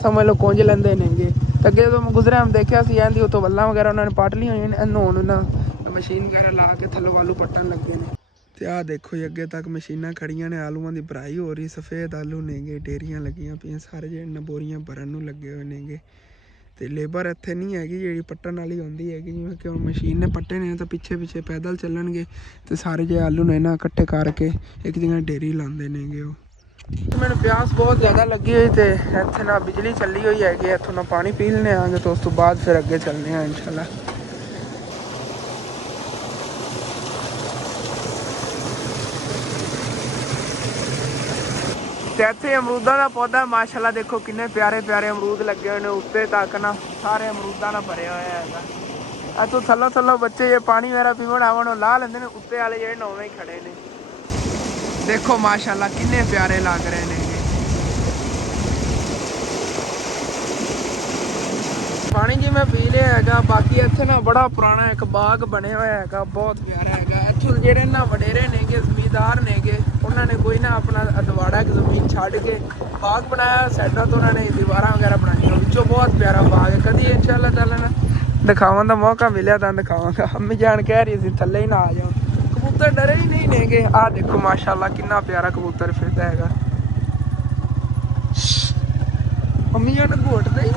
ਸਮਝ ਲਓ ਕੁੰਝ ਲੈਂਦੇ ਨੇਗੇ। ਤੇ ਅੱਗੇ ਜਦੋਂ ਮੈਂ ਗੁਜ਼ਰਿਆ ਮੈਂ ਦੇਖਿਆ ਸੀ ਇਹਦੀ ਉਤੋਂ ਵੱਲਾਂ ਵਗੈਰਾ ਉਹਨਾਂ ਨੇ ਪੱਟ ਲਈਆਂ ਹੋਈਆਂ ਨੇ। ਇਹਨੂੰ ਹੁਣ ਇਹਨਾਂ ਮਸ਼ੀਨ ਵਗੈਰਾ ਲਾ ਕੇ ਥੱਲੋਂ ਆਲੂ ਪੱਟਣ ਲੱਗੇ ਨੇ। ਤੇ ਆਹ ਦੇਖੋ ਜੀ ਅੱਗੇ ਤੱਕ ਮਸ਼ੀਨਾਂ ਖੜੀਆਂ ਨੇ, ਆਲੂਆਂ ਦੀ ਭਰਾਈ ਹੋ ਰਹੀ। ਸਫੇਦ ਆਲੂ ਨੇਗੇ, ਢੇਰੀਆਂ ਲੱਗੀਆਂ ਪਈਆਂ ਸਾਰੇ ਜਿਹੜੇ ਬੋਰੀਆਂ ਭਰਨ ਨੂੰ ਲੱਗੇ ਹੋਏ ਨੇਗੇ। ਤੇ ਲੇਬਰ ਇੱਥੇ ਨਹੀਂ ਹੈਗੀ ਜਿਹੜੀ ਪੱਟਣ ਵਾਲੀ ਹੁੰਦੀ ਹੈਗੀ, ਜਿਵੇਂ ਕਿ ਹੁਣ ਮਸ਼ੀਨ ਨੇ ਪੱਟੇ ਨੇ ਤਾਂ ਪਿੱਛੇ ਪਿੱਛੇ ਪੈਦਲ ਚੱਲਣਗੇ ਤੇ ਸਾਰੇ ਜੇ ਆਲੂ ਨੇ ਨਾ ਇਕੱਠੇ ਕਰਕੇ ਇੱਕ ਜਗ੍ਹਾ ਢੇਰੀ ਲਾਉਂਦੇ ਨੇਗੇ। ਉਹ ਮੈਨੂੰ ਪਿਆਸ ਬਹੁਤ ਜ਼ਿਆਦਾ ਲੱਗੀ ਹੋਈ ਤੇ ਇੱਥੇ ਨਾ ਬਿਜਲੀ ਚੱਲੀ ਹੋਈ ਹੈਗੀ, ਇੱਥੋਂ ਨਾ ਪਾਣੀ ਪੀ ਲੈਣੇ ਆਂਗੇ ਤੇ ਉਸ ਤੋਂ ਬਾਅਦ ਫਿਰ ਅੱਗੇ ਚੱਲਦੇ ਹਾਂ ਇਨਸ਼ਾਅੱਲਾ। ਤੇ ਇੱਥੇ ਅਮਰੂਦਾਂ ਦਾ ਪੌਦਾ ਮਾਸ਼ਾਅੱਲਾ ਦੇਖੋ ਕਿੰਨੇ ਪਿਆਰੇ ਪਿਆਰੇ ਅਮਰੂਦ ਲੱਗੇ ਹੋਏ ਨੇ, ਉੱਤੇ ਤੱਕ ਨਾ ਸਾਰੇ ਅਮਰੂਦਾਂ ਨਾਲ ਭਰਿਆ ਹੋਇਆ ਹੈਗਾ। ਇੱਥੋਂ ਥੱਲੋਂ ਬੱਚੇ ਜੇ ਪਾਣੀ ਵਗੈਰਾ ਪੀਵਣ ਆਵਣ ਉਹ ਲਾ ਲੈਂਦੇ ਨੇ, ਉੱਤੇ ਵਾਲੇ ਜਿਹੜੇ ਨੌਵੇਂ ਹੀ ਖੜੇ ਨੇ। ਦੇਖੋ ਮਾਸ਼ਾਅੱਲਾ ਕਿੰਨੇ ਪਿਆਰੇ ਲੱਗ ਰਹੇ ਨੇ। ਪਾਣੀ ਜੀ ਮੈਂ ਪੀ ਲਿਆ ਹੈਗਾ। ਬਾਕੀ ਇੱਥੇ ਨਾ ਬੜਾ ਪੁਰਾਣਾ ਇੱਕ ਬਾਗ ਬਣਿਆ ਹੋਇਆ ਹੈਗਾ, ਬਹੁਤ ਪਿਆਰਾ ਹੈਗਾ। ਇੱਥੋਂ ਜਿਹੜੇ ਨਾ ਵਡੇਰੇ ਨੇਗੇ ਜ਼ਮੀਂਦਾਰ ਨੇਗੇ, ਉਹਨਾਂ ਨੇ ਕੋਈ ਨਾ ਆਪਣਾ ਅਦਵਾੜਾ ਇੱਕ ਜ਼ਮੀਨ ਛੱਡ ਕੇ ਬਾਗ ਬਣਾਇਆ, ਸਾਈਡਾਂ ਤੋਂ ਉਹਨਾਂ ਨੇ ਦੀਵਾਰਾਂ ਵਗੈਰਾ ਬਣਾਈਆਂ, ਵਿੱਚੋਂ ਬਹੁਤ ਪਿਆਰਾ ਬਾਗ ਹੈ। ਕਦੀ ਇਨਸ਼ਾਅੱਲਾ ਤਾਲਾ ਨਾ ਦਿਖਾਉਣ ਦਾ ਮੌਕਾ ਮਿਲਿਆ ਤਾਂ ਦਿਖਾਵਾਂਗਾ। ਅੰਮੀ ਜਾਨ ਕਹਿ ਰਹੀ ਸੀ ਥੱਲੇ ਹੀ ਨਾ ਆ ਜਾਓ, ਕਬੂਤਰ ਡਰੇ ਹੀ ਨਹੀਂ ਨੇਗੇ। ਆਹ ਦੇਖੋ ਮਾਸ਼ਾਅੱਲਾ ਕਿੰਨਾ ਪਿਆਰਾ ਕਬੂਤਰ ਫਿਰਦਾ ਹੈਗਾ। ਅੰਮੀ ਜਾਨ ਘੋਟਦੇ ਹੀ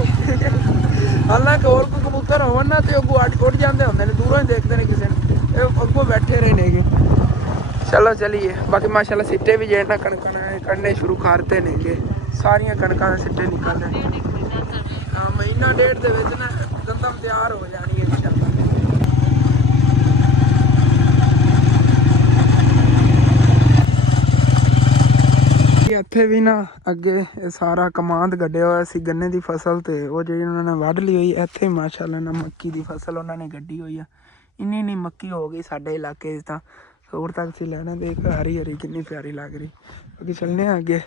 ਹਾਲਾਂਕਿ ਹੋਰ ਕੋਈ ਕਬੂਤਰ ਹੋਣ ਨਾ ਤੇ ਅੱਗੋਂ ਉੱਡ ਜਾਂਦੇ ਹੁੰਦੇ ਨੇ, ਦੂਰੋਂ ਹੀ ਦੇਖਦੇ ਨੇ ਕਿਸੇ ਨੂੰ, ਇਹ ਅੱਗੋਂ ਬੈਠੇ ਰਹੇ ਨੇਗੇ। ਚਲੋ ਚਲੀਏ। ਬਾਕੀ ਮਾਸ਼ਾਅੱਲਾ ਸਿੱਟੇ ਵੀ ਜਿਹੜੇ ਨਾ ਕਣਕਾਂ ਕੱਢਣੇ ਸ਼ੁਰੂ ਕਰਤੇ ਨੇਗੇ, ਸਾਰੀਆਂ ਕਣਕਾਂ ਦੇ ਸਿੱਟੇ ਨਿਕਲ ਰਹੇ। ਹਾਂ ਮਹੀਨਾ ਡੇਢ ਦੇ ਵਿੱਚ ਨਾ ਗੰਦਮ ਤਿਆਰ ਹੋ ਜਾਣੀ ਹੈ ਇਨਸ਼ਾਅੱਲਾ। ਇੱਥੇ ਵੀ ਨਾ ਅੱਗੇ ਸਾਰਾ ਕਮਾਂਦ ਗੱਡਿਆ ਹੋਇਆ ਸੀ ਗੰਨੇ ਦੀ ਫਸਲ, ਤੇ ਉਹ ਜਿਹੜੀ ਉਹਨਾਂ ਨੇ ਵੱਢ ਲਈ ਹੋਈ। ਇੱਥੇ ਮਾਸ਼ਾਅੱਲਾ ਨਾ ਮੱਕੀ ਦੀ ਫਸਲ ਉਹਨਾਂ ਨੇ ਗੱਡੀ ਹੋਈ ਆ। ਇੰਨੀ ਮੱਕੀ ਹੋ ਗਈ ਸਾਡੇ ਇਲਾਕੇ 'ਚ ਤਾਂ ਹੋਰ ਤੱਕ ਸੀ ਲੈਣਾ। ਦੇਖ ਹਰੀ ਹਰੀ ਕਿੰਨੀ ਪਿਆਰੀ ਲੱਗ ਰਹੀ। ਅੱਗੇ ਚੱਲਣੇ ਆ ਅੱਗੇ।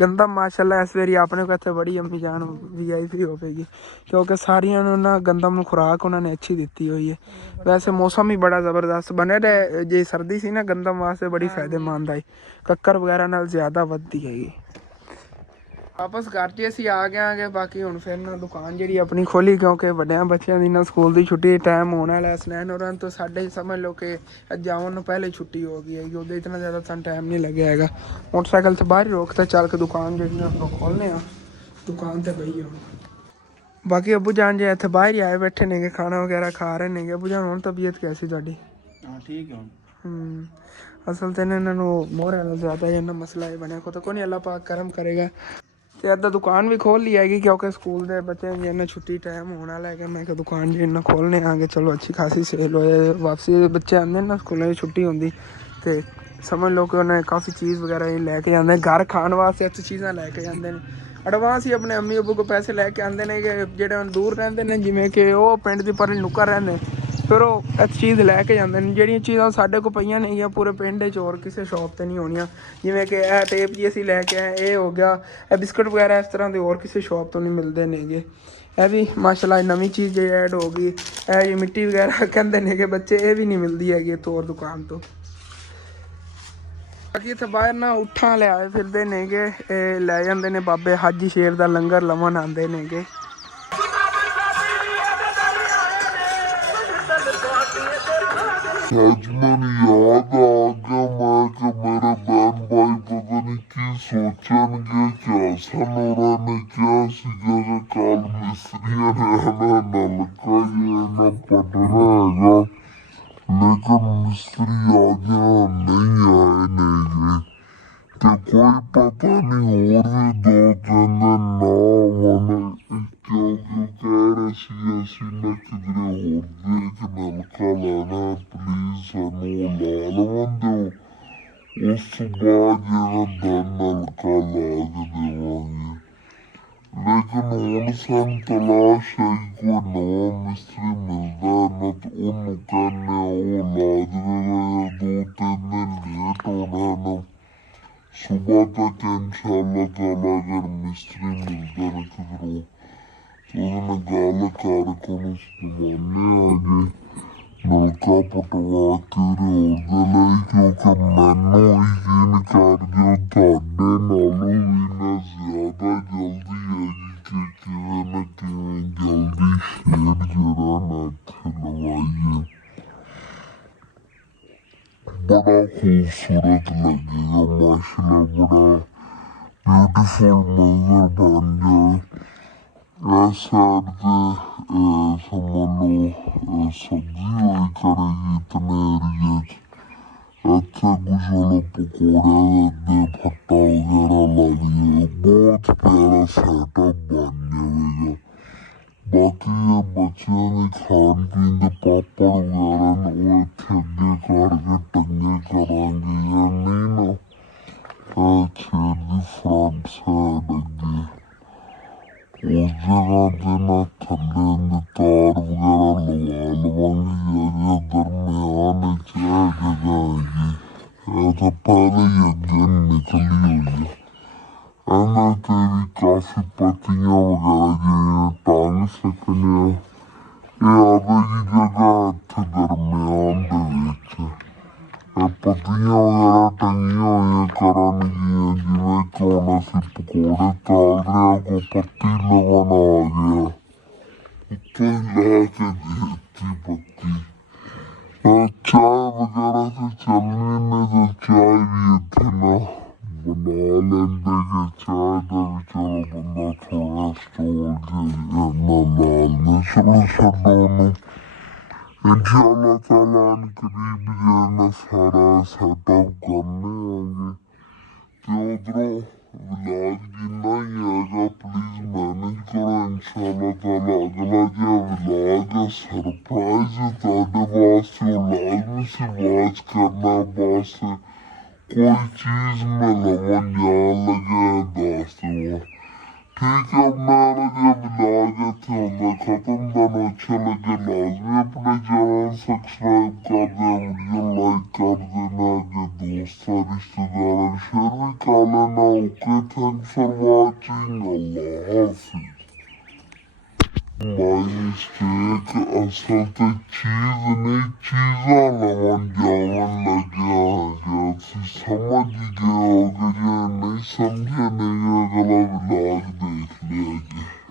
ਗੰਦਮ ਮਾਸ਼ਾਅੱਲਾ ਇਸ ਵਾਰੀ ਆਪਣੇ ਕੋਲ ਇੱਥੇ ਬੜੀ ਅੰਮੀ ਜਾਨ VIP ਹੋਵੇਗੀ, ਕਿਉਂਕਿ ਸਾਰੀਆਂ ਨੂੰ ਨਾ ਗੰਦਮ ਨੂੰ ਖੁਰਾਕ ਉਹਨਾਂ ਨੇ ਅੱਛੀ ਦਿੱਤੀ ਹੋਈ ਹੈ। ਵੈਸੇ ਮੌਸਮ ਵੀ ਬੜਾ ਜ਼ਬਰਦਸਤ ਬਣਿਆ ਰਿਹਾ, ਜੇ ਸਰਦੀ ਸੀ ਨਾ ਗੰਦਮ ਵਾਸਤੇ ਬੜੀ ਫਾਇਦੇਮੰਦ ਆਈ, ਕੱਕਰ ਵਗੈਰਾ ਨਾਲ ਜ਼ਿਆਦਾ ਵੱਧਦੀ ਹੈਗੀ। ਵਾਪਸ ਘਰ 'ਚ ਅਸੀਂ ਆ ਗਏ ਆਂਗੇ। ਬਾਕੀ ਹੁਣ ਫਿਰ ਨਾ ਦੁਕਾਨ ਜਿਹੜੀ ਆਪਣੀ ਖੋਲੀ, ਕਿਉਂਕਿ ਵੱਡਿਆਂ ਬੱਚਿਆਂ ਦੀ ਨਾ ਸਕੂਲ ਦੀ ਛੁੱਟੀ ਟਾਈਮ ਹੋਣ ਵਾਲਾ। ਸਨੈਨ ਹੋਰਾਂ ਤੋਂ ਸਾਡੇ ਸਮਝ ਲਓ ਕਿ ਜਾਵਣ ਨੂੰ ਪਹਿਲੇ ਛੁੱਟੀ ਹੋ ਗਈ ਹੈਗੀ, ਉਦੋਂ ਇਤਨਾ ਜ਼ਿਆਦਾ ਸਾਨੂੰ ਟਾਈਮ ਨਹੀਂ ਲੱਗਿਆ ਹੈਗਾ। ਮੋਟਰਸਾਈਕਲ 'ਤੇ ਬਾਹਰ ਹੀ ਰੋਕ ਤਾਂ ਚੱਲ ਕੇ ਦੁਕਾਨ ਜਿਹੜੀ ਨਾ ਆਪਾਂ ਖੋਲ੍ਹਦੇ ਹਾਂ, ਦੁਕਾਨ 'ਤੇ ਬਈ ਹੁਣ। ਬਾਕੀ ਅੱਬੂ ਜਾਨ ਜੇ ਇੱਥੇ ਬਾਹਰ ਹੀ ਆਏ ਬੈਠੇ ਨੇਗੇ, ਖਾਣਾ ਵਗੈਰਾ ਖਾ ਰਹੇ ਨੇਗੇ। ਅੱਬੂ ਜਾਨ ਹੁਣ ਤਬੀਅਤ ਕੈਸੀ ਤੁਹਾਡੀ? ਹਾਂ ਠੀਕ ਹੈ। ਅਸਲ 'ਤੇ ਇਹਨਾਂ ਨੂੰ ਮੋਹਰਿਆਂ ਨਾਲ ਜ਼ਿਆਦਾ ਇਹਨਾਂ ਮਸਲਾ ਇਹ ਬਣਿਆ ਕੋਈ ਨਹੀਂ, ਅੱਲਾ ਪਾਕ ਕਰਮ ਕਰੇਗਾ। ਤੇ ਇੱਦਾਂ ਦੁਕਾਨ ਵੀ ਖੋਲ੍ਹ ਲਈ ਹੈਗੀ, ਕਿਉਂਕਿ ਸਕੂਲ ਦੇ ਬੱਚਿਆਂ ਦੀ ਇਹਨਾਂ ਛੁੱਟੀ ਟਾਈਮ ਹੋਣ ਵਾਲਾ ਹੈਗਾ। ਮੈਂ ਕਿਹਾ ਦੁਕਾਨ ਜੀ ਇਹਨਾਂ ਖੋਲ੍ਹਣੇ ਆਂਗੇ, ਚਲੋ ਅੱਛੀ ਖਾਸੀ ਸੇਲ ਹੋਏ। ਵਾਪਸੀ ਬੱਚੇ ਆਉਂਦੇ ਨਾ ਸਕੂਲਾਂ ਦੀ ਛੁੱਟੀ ਹੁੰਦੀ ਤੇ ਸਮਝ ਲਓ ਕਿ ਉਹਨੇ ਕਾਫੀ ਚੀਜ਼ ਵਗੈਰਾ ਹੀ ਲੈ ਕੇ ਜਾਂਦੇ, ਘਰ ਖਾਣ ਵਾਸਤੇ ਅੱਛੀ ਚੀਜ਼ਾਂ ਲੈ ਕੇ ਜਾਂਦੇ ਨੇ। ਐਡਵਾਂਸ ਹੀ ਆਪਣੇ ਅੰਮੀ ਅੱਬੂ ਕੋਲ ਪੈਸੇ ਲੈ ਕੇ ਆਉਂਦੇ ਨੇ, ਕਿ ਜਿਹੜੇ ਹੁਣ ਦੂਰ ਰਹਿੰਦੇ ਨੇ, ਜਿਵੇਂ ਕਿ ਉਹ ਪਿੰਡ ਦੀ ਪਰਲੀ ਨੁੱਕਰ ਰਹਿੰਦੇ, ਫਿਰ ਉਹ ਇਹ ਚੀਜ਼ ਲੈ ਕੇ ਜਾਂਦੇ ਨੇ। ਜਿਹੜੀਆਂ ਚੀਜ਼ਾਂ ਸਾਡੇ ਕੋਲ ਪਈਆਂ ਨੇਗੀਆਂ ਪੂਰੇ ਪਿੰਡ 'ਚ ਹੋਰ ਕਿਸੇ ਸ਼ੌਪ 'ਤੇ ਨਹੀਂ ਹੋਣੀਆਂ, ਜਿਵੇਂ ਕਿ ਇਹ ਟੇਪ ਜੀ ਅਸੀਂ ਲੈ ਕੇ ਆਏ, ਇਹ ਹੋ ਗਿਆ, ਇਹ ਬਿਸਕੁਟ ਵਗੈਰਾ ਇਸ ਤਰ੍ਹਾਂ ਦੇ ਹੋਰ ਕਿਸੇ ਸ਼ੌਪ ਤੋਂ ਨਹੀਂ ਮਿਲਦੇ ਨੇਗੇ। ਇਹ ਵੀ ਮਾਸ਼ਾਅੱਲਾ ਨਵੀਂ ਚੀਜ਼ ਜਿਹੜੀ ਐਡ ਹੋ ਗਈ, ਇਹ ਜੀ ਮਿੱਟੀ ਵਗੈਰਾ ਕਹਿੰਦੇ ਨੇਗੇ ਬੱਚੇ, ਇਹ ਵੀ ਨਹੀਂ ਮਿਲਦੀ ਹੈਗੀ ਇੱਥੋਂ ਹੋਰ ਦੁਕਾਨ ਤੋਂ। ਬਾਕੀ ਇੱਥੇ ਬਾਹਰ ਨਾ ਊਠਾਂ ਲਿਆਏ ਫਿਰਦੇ ਨੇਗੇ, ਇਹ ਲੈ ਜਾਂਦੇ ਨੇ ਬਾਬੇ ਹਾਜੀ ਸ਼ੇਰ ਦਾ ਲੰਗਰ ਲਵਣ ਆਉਂਦੇ ਨੇਗੇ। ਅੱਜ ਮੈਨੂੰ ਯਾਦ ਆ ਗਿਆ, ਮੈਂ ਕਿ ਮੇਰੇ ਬਹਿਨ ਭਾਈ ਪਤਾ ਨਹੀਂ ਕੀ ਸੋਚਣਗੇ। ਕਿ ਹਸਨ ਹੋਰਾਂ ਨੇ ਕਿਹਾ ਸੀਗਾ ਕਿ ਕੱਲ ਮਿਸਤਰੀਆਂ ਨੇ ਆਉਣਾ, ਨਲਕਾ ਜਿਹਾ ਪੱਟਣਾ ਹੈਗਾ, ਲੇਕਿਨ ਮਿਸਤਰੀ ਆ ਗਿਆ ਨਹੀਂ ਆਏ ਨੇਗੇ। ਤੇ ਕੋਈ ਪਤਾ ਨਹੀਂ ਹੋਰ ਵੀ 2-3 ਦਿਨ ਨਾ ਆਉਣ, ਕਿਉਂਕਿ ਕਹਿ ਰਹੇ ਸੀ ਅਸੀਂ ਨਾ ਕਿਧਰੇ ਹੋਰ ਦੇਖ ਨਲਕਾ ਲੈਣਾ, ਪਲੀਜ਼ ਸਾਨੂੰ ਉਹ ਲਾ ਲਵਣ ਦਿਓ, ਉਸ ਤੋਂ ਬਾਅਦ ਜਿਹੜਾ ਨਲਕਾ ਲਾ ਕੇ ਦੇਵਾਂਗੇ। ਲੇਕਿਨ ਹੁਣ ਸਾਨੂੰ ਤਲਾਸ਼ ਹੈ ਕੋਈ ਨਵਾਂ ਮਿਸਤਰੀ ਮਿਲਦਾ ਨਾ, ਤਾਂ ਉਹਨੂੰ ਕਹਿੰਦੇ ਉਹ ਲਾ ਦੇਵੇਗਾ। 2-3 ਦਿਨ ਲੇਟ ਹੋਣਾ ਨਾ, ਸੁਬਾਹ ਤੱਕ ਇਨਸ਼ਾਅੱਲਾ ਤਾਲਾ ਅਗਰ ਮਿਸਤਰੀ ਮਿਲਦਾ ਨਾ ਕਿਧਰੋਂ, ਉਹਦੇ ਨਾਲ ਗੱਲ ਕਰਕੇ ਉਹਨੂੰ ਪਵਾਉਂਦੇ ਹੈਗੇ ਨਲਕਾ ਪਟਵਾ ਕੇ ਉਹਦੇ ਲਈ, ਕਿਉਂਕਿ ਮੈਨੂੰ ਯਕੀਨ ਕਰ ਦਿਓ ਤੁਹਾਡੇ ਨਾਲੋਂ ਵੀ ਨਾ ਜ਼ਿਆਦਾ ਜਲਦੀ ਹੈਗੀ ਕਿ ਕਿਵੇਂ ਨਾ ਕਿਵੇਂ ਜਲਦੀ ਸ਼ੇਡ ਜਿਹੜਾ ਨਾ ਇੱਥੇ ਲਵਾਈਏ। ਬੜਾ ਖੂਬਸੂਰਤ खूबसूरत लगेगा माशाल्लाह, बड़ा ब्यूटीफुल मंजर बन जाए। इस साइड पे समझ लो सब्जी वही करेगी इतने एरिए च। इत्थे कुछ लोग पकौड़े दे फट्टा वगैरह ला लिए, बहुत प्यारा सेटअप बन जाएगा। बाकी ये बच्चों ने खान पीन के पापड़ वगैरह न वो इत्थे अगे करके टंगे करांगे या नहीं ना। छेड़ दी फ्रंट साइड अगे उस जगह पे ना थल्ले इंदे तार वगैरह लगा लवांगे या दरम्यान च जगह हैगी। तो पहले ही अगे निकली हुई है। इन्हां ते भी काफी पत्तियां वगैरह जिहड़ियां टांग सकने आ। ये आवेगी जगह इत्थे दरम्यान दे विच। पत्तियां वगैरह टंगियां हुई करनगियां, जिवें कि हुण असीं पकौड़े तल रहे हैं, कोई पत्ती लवन आ गया उत्तों ही ला के देती पत्ती। चाय वगैरह तो चलनी नहीं, तो चाय भी इत्थे ना बना लेंदे कि चाय दा भी चलो बंदा थोड़ा स्टॉल जिहा नाल दे। चलो छड्डो उन्नू, इंशाअल्लाह ताला अन करीब जेह्ड़ा सारा सेटअप करने आंगे। ते उधरों व्लॉग जिन्ना ही हैगा प्लीज मैनेज करो। इंशाअल्लाह ताला अगला जो व्लॉग है सरप्राइज है तुहाडे वास्ते, वो लाजमी सी वॉच करना। बस कोई चीज में लवन जान लगे दस देवां, ठीक है। मेरा जो व्लॉग इत्थे होंदा खत्म। तुहानू अच्छा लगे लाजमी अपने चैनल सब्सक्राइब कर दे, वीडियो लाइक कर देना, अगे दोस्तां रिश्तेदारां शेयर भी कर लेना। Okay, thanks for watching, Allah Hafiz. My mistake, असल ते चीज नहीं चीज़ां लवन जावन लग्या है। समझ ही गए होगे, जो नहीं समझे नहीं अगला व्लॉग देख लिया।